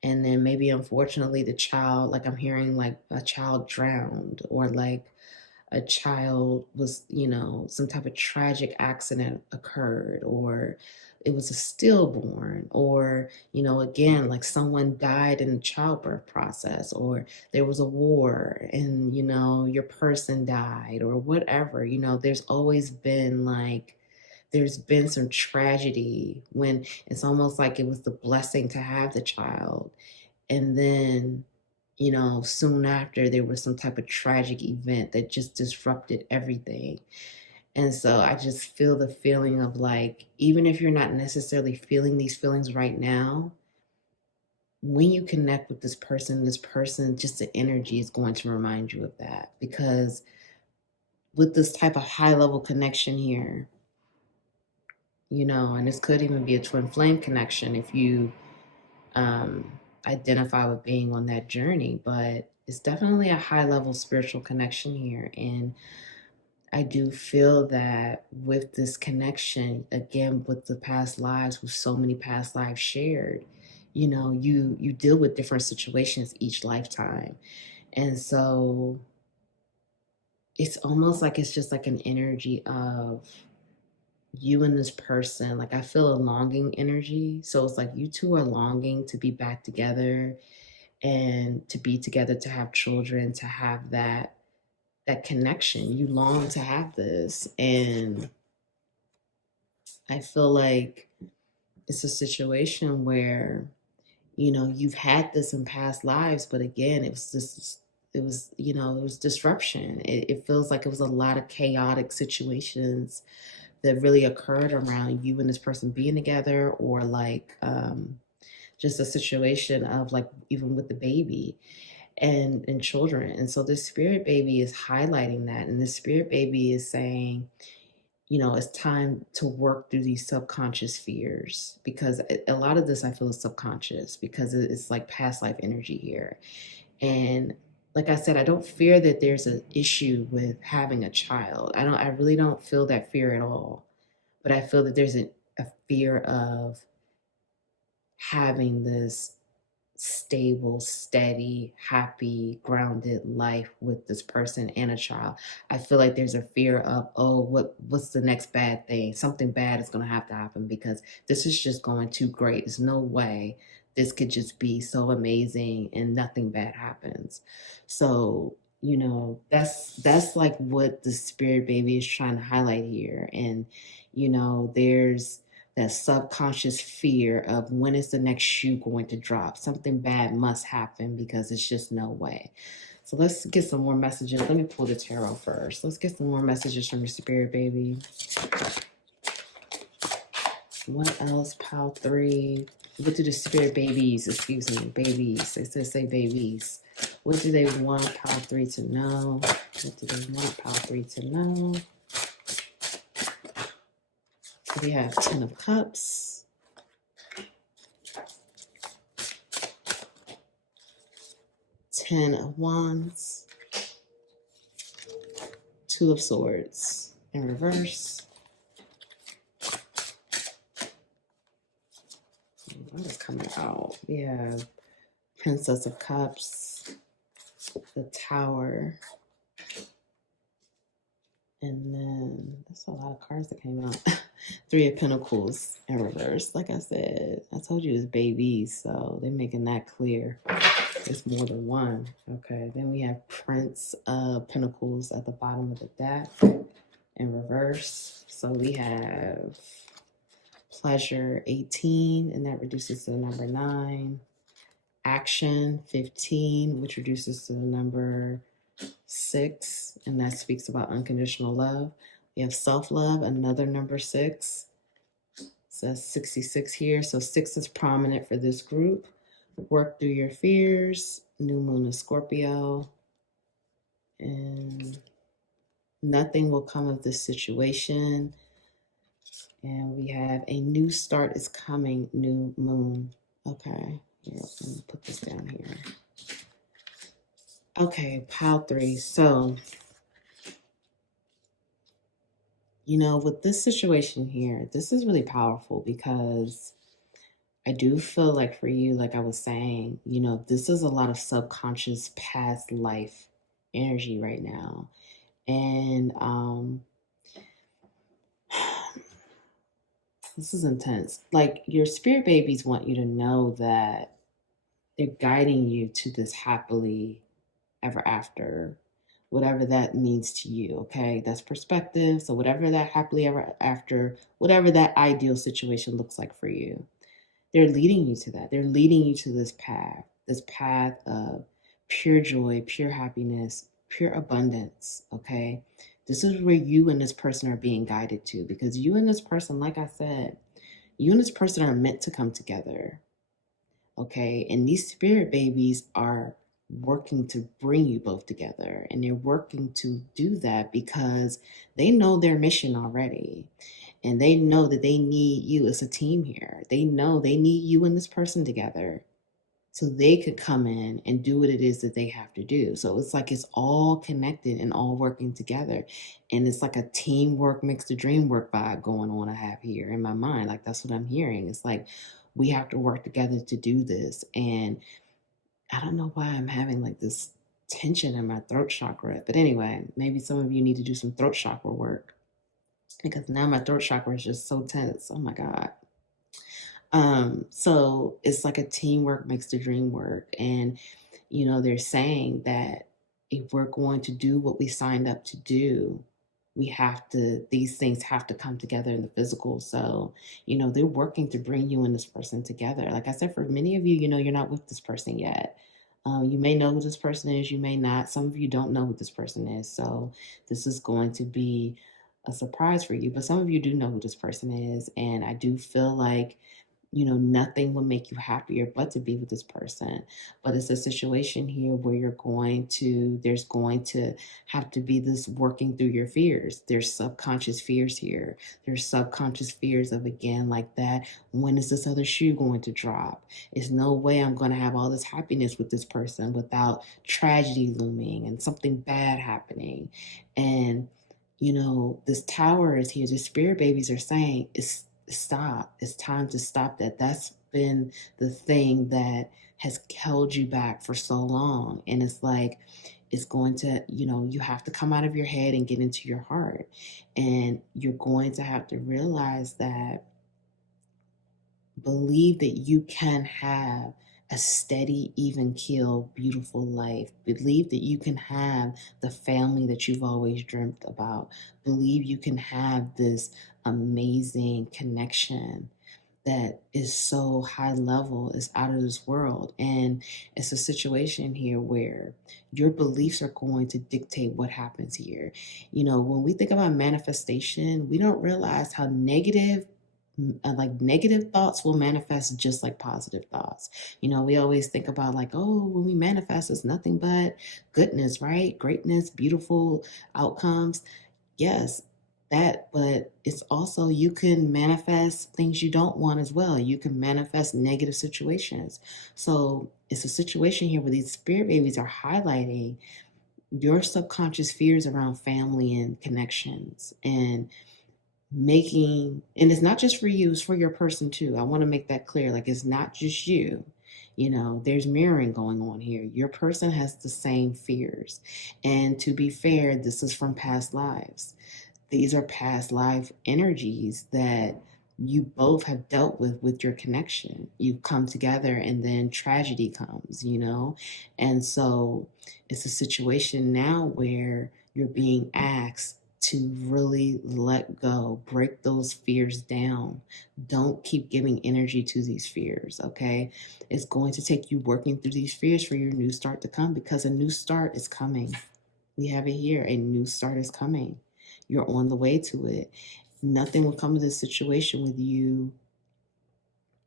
And then maybe unfortunately the child, like I'm hearing like a child drowned or like a child was, some type of tragic accident occurred, or it was a stillborn, or, again, like someone died in the childbirth process, or there was a war and, your person died, or whatever. There's always been like, there's been some tragedy when it's almost like it was the blessing to have the child. And then soon after there was some type of tragic event that just disrupted everything. And so I just feel the feeling of like, even if you're not necessarily feeling these feelings right now, when you connect with this person, just the energy is going to remind you of that. Because with this type of high level connection here, and this could even be a twin flame connection if you identify with being on that journey, but it's definitely a high level spiritual connection here. And I do feel that with this connection, again, with the past lives, with so many past lives shared, you deal with different situations each lifetime. And so it's almost like it's just like an energy of you and this person. Like I feel a longing energy. So it's like you two are longing to be back together and to be together, to have children, to have that connection. You long to have this. And I feel like it's a situation where, you've had this in past lives, but again, it was disruption. It feels like it was a lot of chaotic situations that really occurred around you and this person being together, or like just a situation of like even with the baby and children. And so this spirit baby is highlighting that, and the spirit baby is saying, it's time to work through these subconscious fears, because a lot of this I feel is subconscious because it's like past life energy here. And like I said, I don't fear that there's an issue with having a child. I really don't feel that fear at all. But I feel that there's a fear of having this stable, steady, happy, grounded life with this person and a child. I feel like there's a fear of, oh, what's the next bad thing? Something bad is going to happen because this is just going too great. There's no way this could just be so amazing and nothing bad happens. So, that's like what the spirit baby is trying to highlight here. And, there's that subconscious fear of when is the next shoe going to drop? Something bad must happen because it's just no way. So let's get some more messages. Let me pull the tarot first. Let's get some more messages from your spirit baby. What else? Pile 3. What do the spirit babies, babies. They say babies. What do they want Pile 3 to know? What do they want Pile 3 to know? We have 10 of Cups, 10 of Wands, 2 of Swords in reverse. What is coming out? We have Princess of Cups, the Tower, and then that's a lot of cards that came out. 3 of Pentacles in reverse. Like I said, I told you it's babies, so they're making that clear. It's more than one. Okay, then we have Prince of Pentacles at the bottom of the deck in reverse. So we have Pleasure 18, and that reduces to the number 9. Action 15, which reduces to the number 6, and that speaks about unconditional love. We have self-love, another number 6. It says 66 here. So 6 is prominent for this group. Work through your fears. New moon is Scorpio. And nothing will come of this situation. And we have a new start is coming, new moon. Okay, here, let me put this down here. Okay, pile 3. So, with this situation here, this is really powerful because I do feel like for you, like I was saying, this is a lot of subconscious past life energy right now. And this is intense. Like your spirit babies want you to know that they're guiding you to this happily ever after, whatever that means to you. Okay, that's perspective. So whatever that happily ever after, whatever that ideal situation looks like for you, they're leading you to that. They're leading you to this path of pure joy, pure happiness, pure abundance. Okay, this is where you and this person are being guided to, because you and this person, like I said, you and this person are meant to come together. Okay, and these spirit babies are working to bring you both together, and they're working to do that because they know their mission already, and they know that they need you as a team here. They know they need you and this person together so they could come in and do what it is that they have to do. So it's like it's all connected and all working together, and it's like a teamwork mixed to dream work vibe going on. I have here in my mind, like that's what I'm hearing. It's like we have to work together to do this. And I don't know why I'm having like this tension in my throat chakra. But anyway, maybe some of you need to do some throat chakra work because now my throat chakra is just so tense. Oh my God. So it's like a teamwork makes the dream work. And, they're saying that if we're going to do what we signed up to do, these things have to come together in the physical. So, they're working to bring you and this person together. Like I said, for many of you, you're not with this person yet. You may know who this person is, you may not. Some of you don't know who this person is. So this is going to be a surprise for you. But some of you do know who this person is. And I do feel like nothing will make you happier but to be with this person. But it's a situation here where there's going to have to be this working through your fears. There's subconscious fears here. There's subconscious fears of, again, like that. When is this other shoe going to drop? There's no way I'm going to have all this happiness with this person without tragedy looming and something bad happening. And, this tower is here. The spirit babies are saying stop. It's time to stop that. That's been the thing that has held you back for so long. And it's like, it's going to, you have to come out of your head and get into your heart. And you're going to have to realize that, believe that you can have a steady, even keel, beautiful life. Believe that you can have the family that you've always dreamt about. Believe you can have this amazing connection that is so high level, is out of this world. And it's a situation here where your beliefs are going to dictate what happens here. When we think about manifestation, we don't realize how negative thoughts will manifest just like positive thoughts. We always think about like, oh, when we manifest, it's nothing but goodness, right? Greatness, beautiful outcomes. Yes, but it's also, you can manifest things you don't want as well. You can manifest negative situations. So it's a situation here where these spirit babies are highlighting your subconscious fears around family and connections, and and it's not just for you, it's for your person too. I want to make that clear. Like, it's not just you. There's mirroring going on here. Your person has the same fears. And to be fair, this is from past lives. These are past life energies that you both have dealt with your connection. You come together and then tragedy comes, And so it's a situation now where you're being asked to really let go, break those fears down. Don't keep giving energy to these fears, okay? It's going to take you working through these fears for your new start to come, because a new start is coming. We have it here. A new start is coming. You're on the way to it. Nothing will come to this situation with you,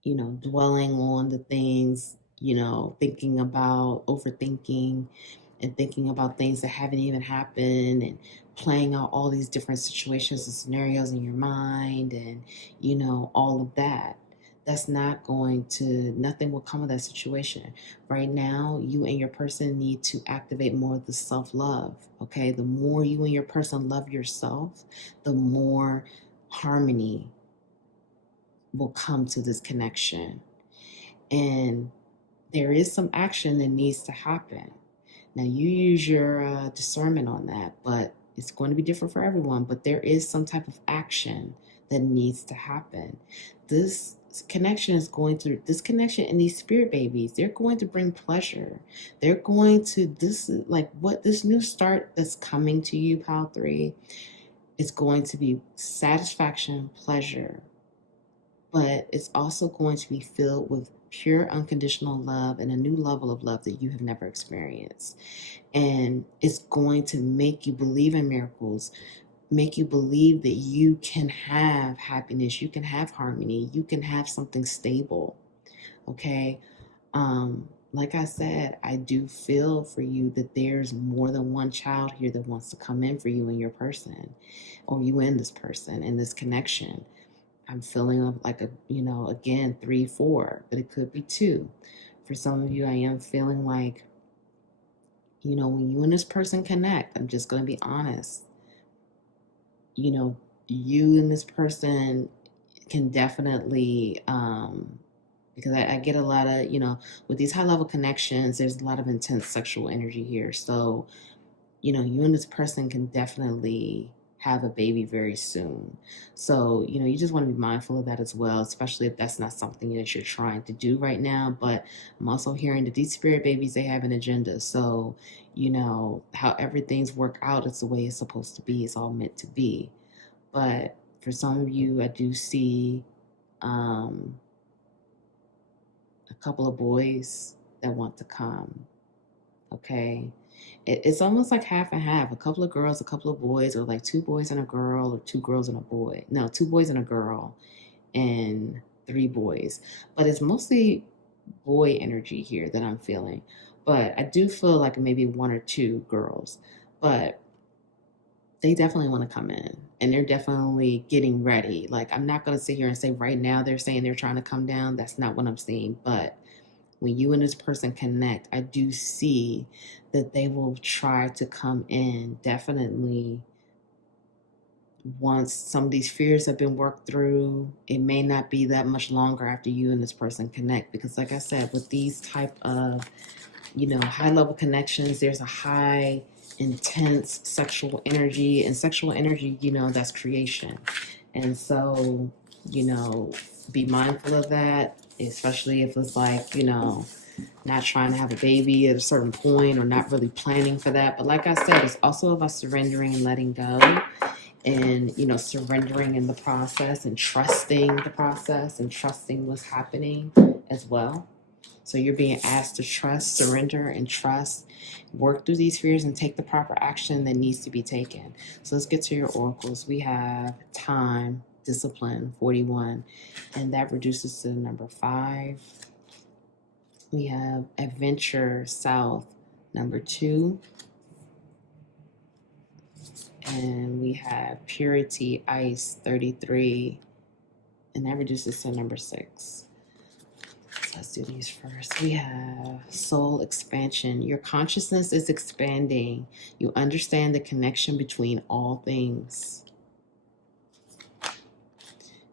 dwelling on the things, thinking about, overthinking, and thinking about things that haven't even happened, and playing out all these different situations and scenarios in your mind, and, all of that. That's not going to, nothing will come of that situation. Right now, you and your person need to activate more of the self love, okay? The more you and your person love yourself, the more harmony will come to this connection. And there is some action that needs to happen. Now, you use your discernment on that, but it's going to be different for everyone. But there is some type of action that needs to happen. This connection and these spirit babies, they're going to bring pleasure. They're going to, this is like what this new start that's coming to you, Pile 3, is going to be satisfaction, pleasure, but it's also going to be filled with pure unconditional love and a new level of love that you have never experienced. And it's going to make you believe in miracles, make you believe that you can have happiness, you can have harmony, you can have something stable. Okay. Like I said, I do feel for you that there's more than one child here that wants to come in for you and your person, or you and this person, and this connection. I'm feeling like again, 3, 4, but it could be 2. For some of you, I am feeling like, when you and this person connect, I'm just going to be honest, you and this person can definitely, because I get a lot of, with these high level connections, there's a lot of intense sexual energy here. So, you and this person can definitely have a baby very soon. So, you just want to be mindful of that as well, especially if that's not something that you're trying to do right now. But I'm also hearing that these spirit babies, they have an agenda. So, how everything's work out, it's the way it's supposed to be. It's all meant to be. But for some of you, I do see a couple of boys that want to come. Okay. It's almost like half and half. A couple of girls, a couple of boys, or like 2 boys and a girl, or 2 girls and a boy. No, 2 boys and a girl, and 3 boys. But it's mostly boy energy here that I'm feeling. But I do feel like maybe 1 or 2 girls. But they definitely want to come in, and they're definitely getting ready. Like, I'm not going to sit here and say right now they're saying they're trying to come down. That's not what I'm seeing. But when you and this person connect, I do see that they will try to come in definitely once some of these fears have been worked through. It may not be that much longer after you and this person connect, because like I said, with these type of, high level connections, there's a high intense sexual energy, and sexual energy, that's creation. And so, be mindful of that, especially if it's like, not trying to have a baby at a certain point, or not really planning for that. But like I said, it's also about surrendering and letting go, and, surrendering in the process, and trusting the process, and trusting what's happening as well. So you're being asked to trust, surrender, and trust, work through these fears, and take the proper action that needs to be taken. So let's get to your oracles. We have time, discipline, 41, and that reduces to the number 5. We have adventure, south, number 2. And we have purity, ice, 33, and that reduces to number 6. Let's do these first. We have soul expansion. Your consciousness is expanding. You understand the connection between all things.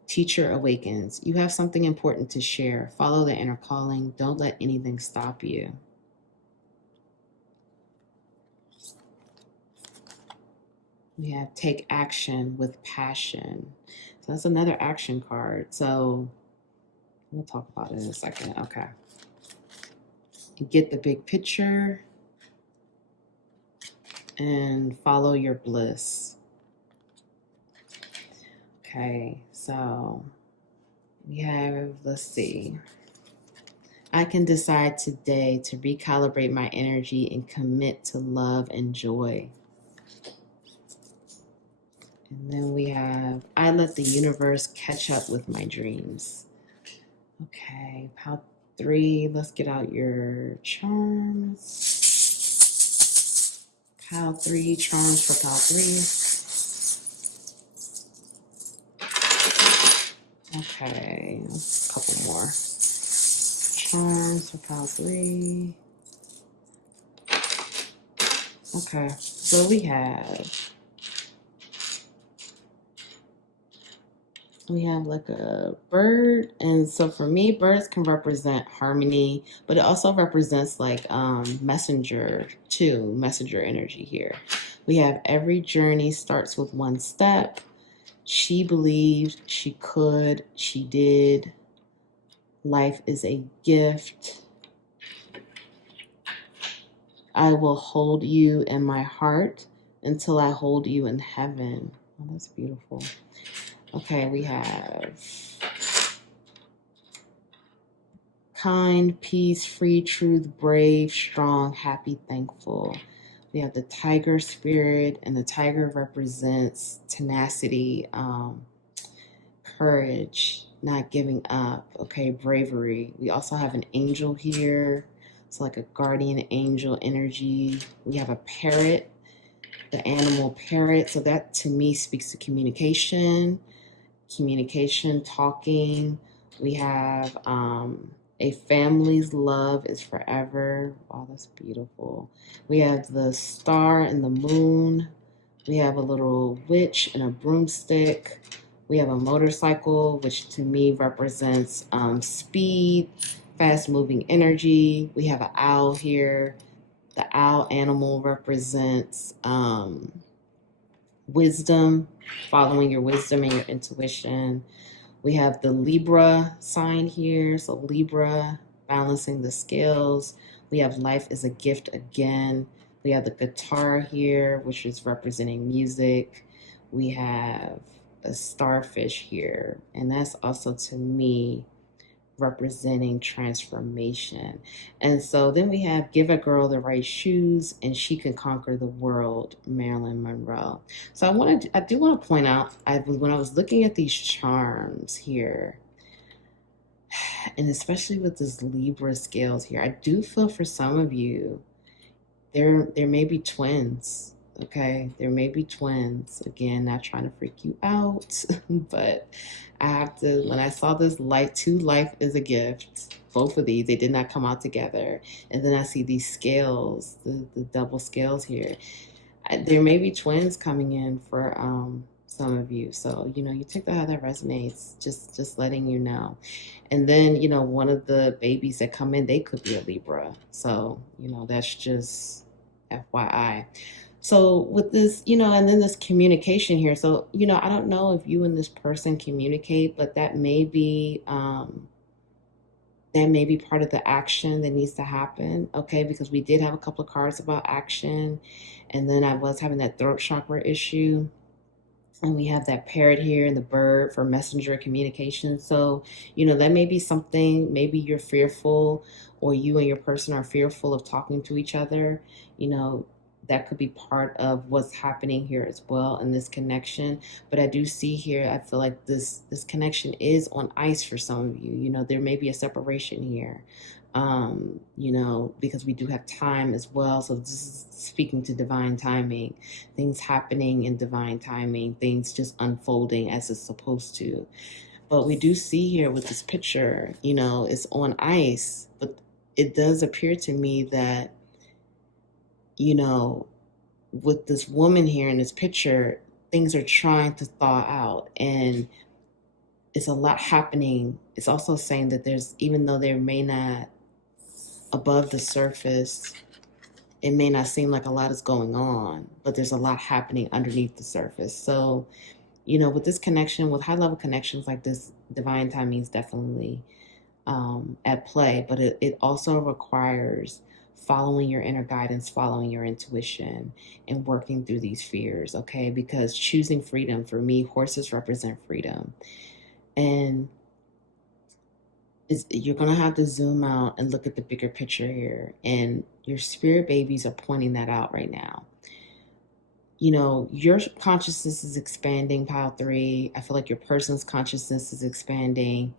Teacher awakens. You have something important to share. Follow the inner calling. Don't let anything stop you. We have take action with passion. So that's another action card. So we'll talk about it in a second. Okay. Get the big picture and follow your bliss. Okay, so we have, let's see. I can decide today to recalibrate my energy and commit to love and joy. And then we have, I let the universe catch up with my dreams. Okay, pile 3. Let's get out your charms. Pile 3, charms for pile 3. Okay, a couple more. Charms for pile 3. Okay, so we have like a bird, and so for me, birds can represent harmony, but it also represents like messenger too, messenger energy here. We have every journey starts with one step. She believed, she could, she did. Life is a gift. I will hold you in my heart until I hold you in heaven. Oh, that's beautiful. Okay, we have kind, peace, free, truth, brave, strong, happy, thankful. We have the tiger spirit, and the tiger represents tenacity, courage, not giving up, okay, bravery. We also have an angel here. It's like a guardian angel energy. We have a parrot, the animal parrot. So that to me speaks to communication, talking. We have a family's love is forever. Wow, that's beautiful. We have the star and the moon. We have a little witch and a broomstick. We have a motorcycle, which to me represents speed, fast moving energy. We have an owl here. The owl animal represents wisdom, following your wisdom and your intuition. We have the Libra sign here. So Libra, balancing the scales. We have life is a gift again. We have the guitar here, which is representing music. We have a starfish here, and that's also to me representing transformation. And so then we have give a girl the right shoes and she can conquer the world, Marilyn Monroe. So I do want to point out, when I was looking at these charms here, and especially with this Libra scales here, I do feel for some of you, there may be twins. Okay, there may be twins. Again, not trying to freak you out, but I have to, when I saw this life is a gift, both of these, they did not come out together. And then I see these scales, the double scales here. There may be twins coming in for some of you. So, you take that how that resonates, just letting you know. And then, one of the babies that come in, they could be a Libra. So, that's just FYI. So with this, and then this communication here. So, I don't know if you and this person communicate, but that may be part of the action that needs to happen. Okay, because we did have a couple of cards about action, and then I was having that throat chakra issue. And we have that parrot here and the bird for messenger communication. So, that may be something, maybe you're fearful, or you and your person are fearful of talking to each other. That could be part of what's happening here as well in this connection. But I do see here, I feel like this connection is on ice for some of you. There may be a separation here, because we do have time as well. So this is speaking to divine timing, things happening in divine timing, things just unfolding as it's supposed to. But we do see here with this picture, it's on ice, but it does appear to me that, with this woman here in this picture, things are trying to thaw out, and it's a lot happening. It's also saying that even though there may not, above the surface, it may not seem like a lot is going on, but there's a lot happening underneath the surface. So, with this connection, with high level connections like this, divine timing is definitely at play, but it also requires following your inner guidance, following your intuition, and working through these fears, okay? Because choosing freedom, for me, horses represent freedom. And you're going to have to zoom out and look at the bigger picture here. And your spirit babies are pointing that out right now. your consciousness is expanding, pile 3. I feel like your person's consciousness is expanding,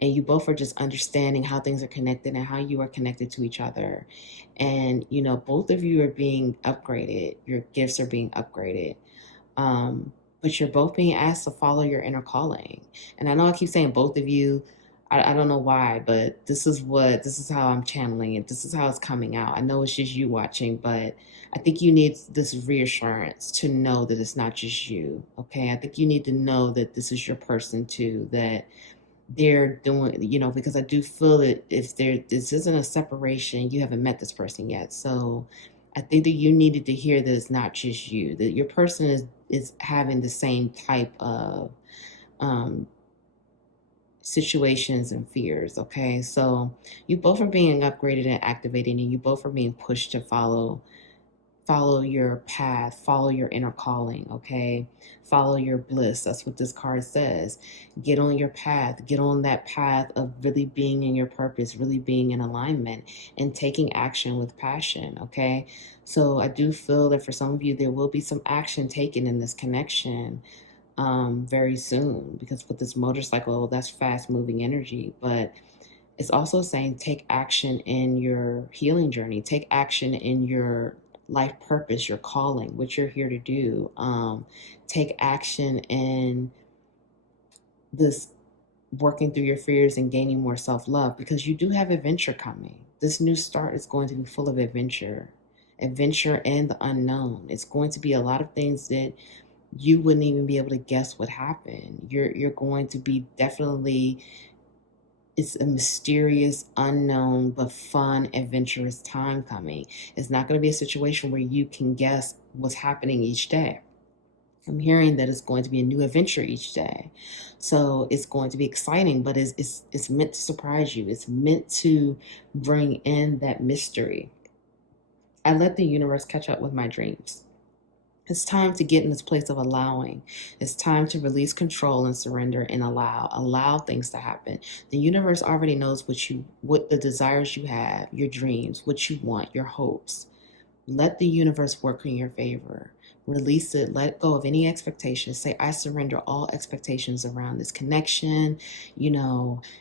and you both are just understanding how things are connected and how you are connected to each other. And, both of you are being upgraded. Your gifts are being upgraded. But you're both being asked to follow your inner calling. And I know I keep saying both of you. I don't know why, but this is how I'm channeling it. This is how it's coming out. I know it's just you watching, but I think you need this reassurance to know that it's not just you. Okay. I think you need to know that this is your person too, that they're doing, because I do feel that if this isn't a separation, you haven't met this person yet. So I think that you needed to hear that it's not just you, that your person is having the same type of situations and fears. Okay. So you both are being upgraded and activated, and you both are being pushed to follow your path, follow your inner calling. Okay. Follow your bliss. That's what this card says. Get on your path, get on that path of really being in your purpose, really being in alignment, and taking action with passion. Okay. So I do feel that for some of you, there will be some action taken in this connection very soon, because with this motorcycle, that's fast moving energy. But it's also saying take action in your healing journey, take action in your life purpose, your calling, what you're here to do. Take action in this working through your fears and gaining more self-love, because you do have adventure coming. This new start is going to be full of adventure and the unknown. It's going to be a lot of things that you wouldn't even be able to guess what happened. You're going to be definitely, it's a mysterious, unknown, but fun, adventurous time coming. It's not going to be a situation where you can guess what's happening each day. I'm hearing that it's going to be a new adventure each day. So it's going to be exciting, but it's meant to surprise you. It's meant to bring in that mystery. I let the universe catch up with my dreams. It's time to get in this place of allowing. It's time to release control and surrender and allow things to happen. The universe already knows what the desires you have, your dreams, what you want, your hopes. Let the universe work in your favor. Release it. Let go of any expectations. Say, I surrender all expectations around this connection,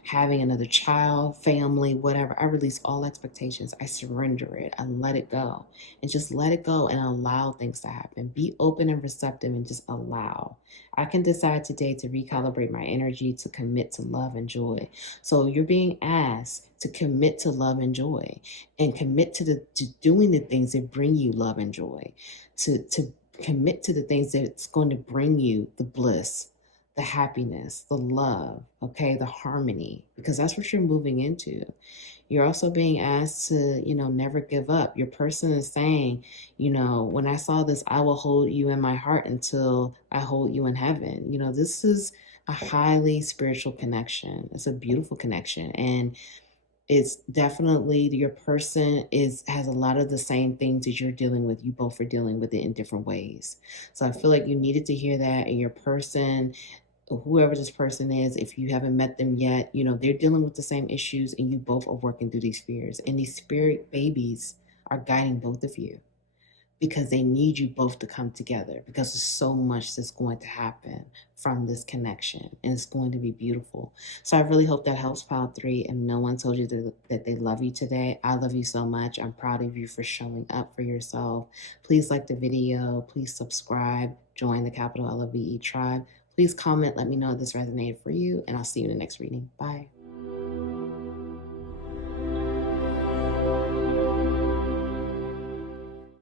having another child, family, whatever. I release all expectations. I surrender it. I let it go. And just let it go and allow things to happen. Be open and receptive and just allow. I can decide today to recalibrate my energy, to commit to love and joy. So you're being asked to commit to love and joy, and commit to doing the things that bring you love and joy, to commit to the things that's going to bring you the bliss, the happiness, the love, okay, the harmony, because that's what you're moving into. You're also being asked to, never give up. Your person is saying, when I saw this, I will hold you in my heart until I hold you in heaven. This is a highly spiritual connection. It's a beautiful connection. And it's definitely, your person has a lot of the same things that you're dealing with. You both are dealing with it in different ways. So I feel like you needed to hear that. And your person, whoever this person is, if you haven't met them yet, they're dealing with the same issues, and you both are working through these fears. And these spirit babies are guiding both of you, because they need you both to come together, because there's so much that's going to happen from this connection, and it's going to be beautiful. So I really hope that helps, pile 3. And no one told you that they love you today. I love you so much. I'm proud of you for showing up for yourself. Please like the video. Please subscribe. Join the capital LOVE tribe. Please comment. Let me know if this resonated for you, and I'll see you in the next reading. Bye.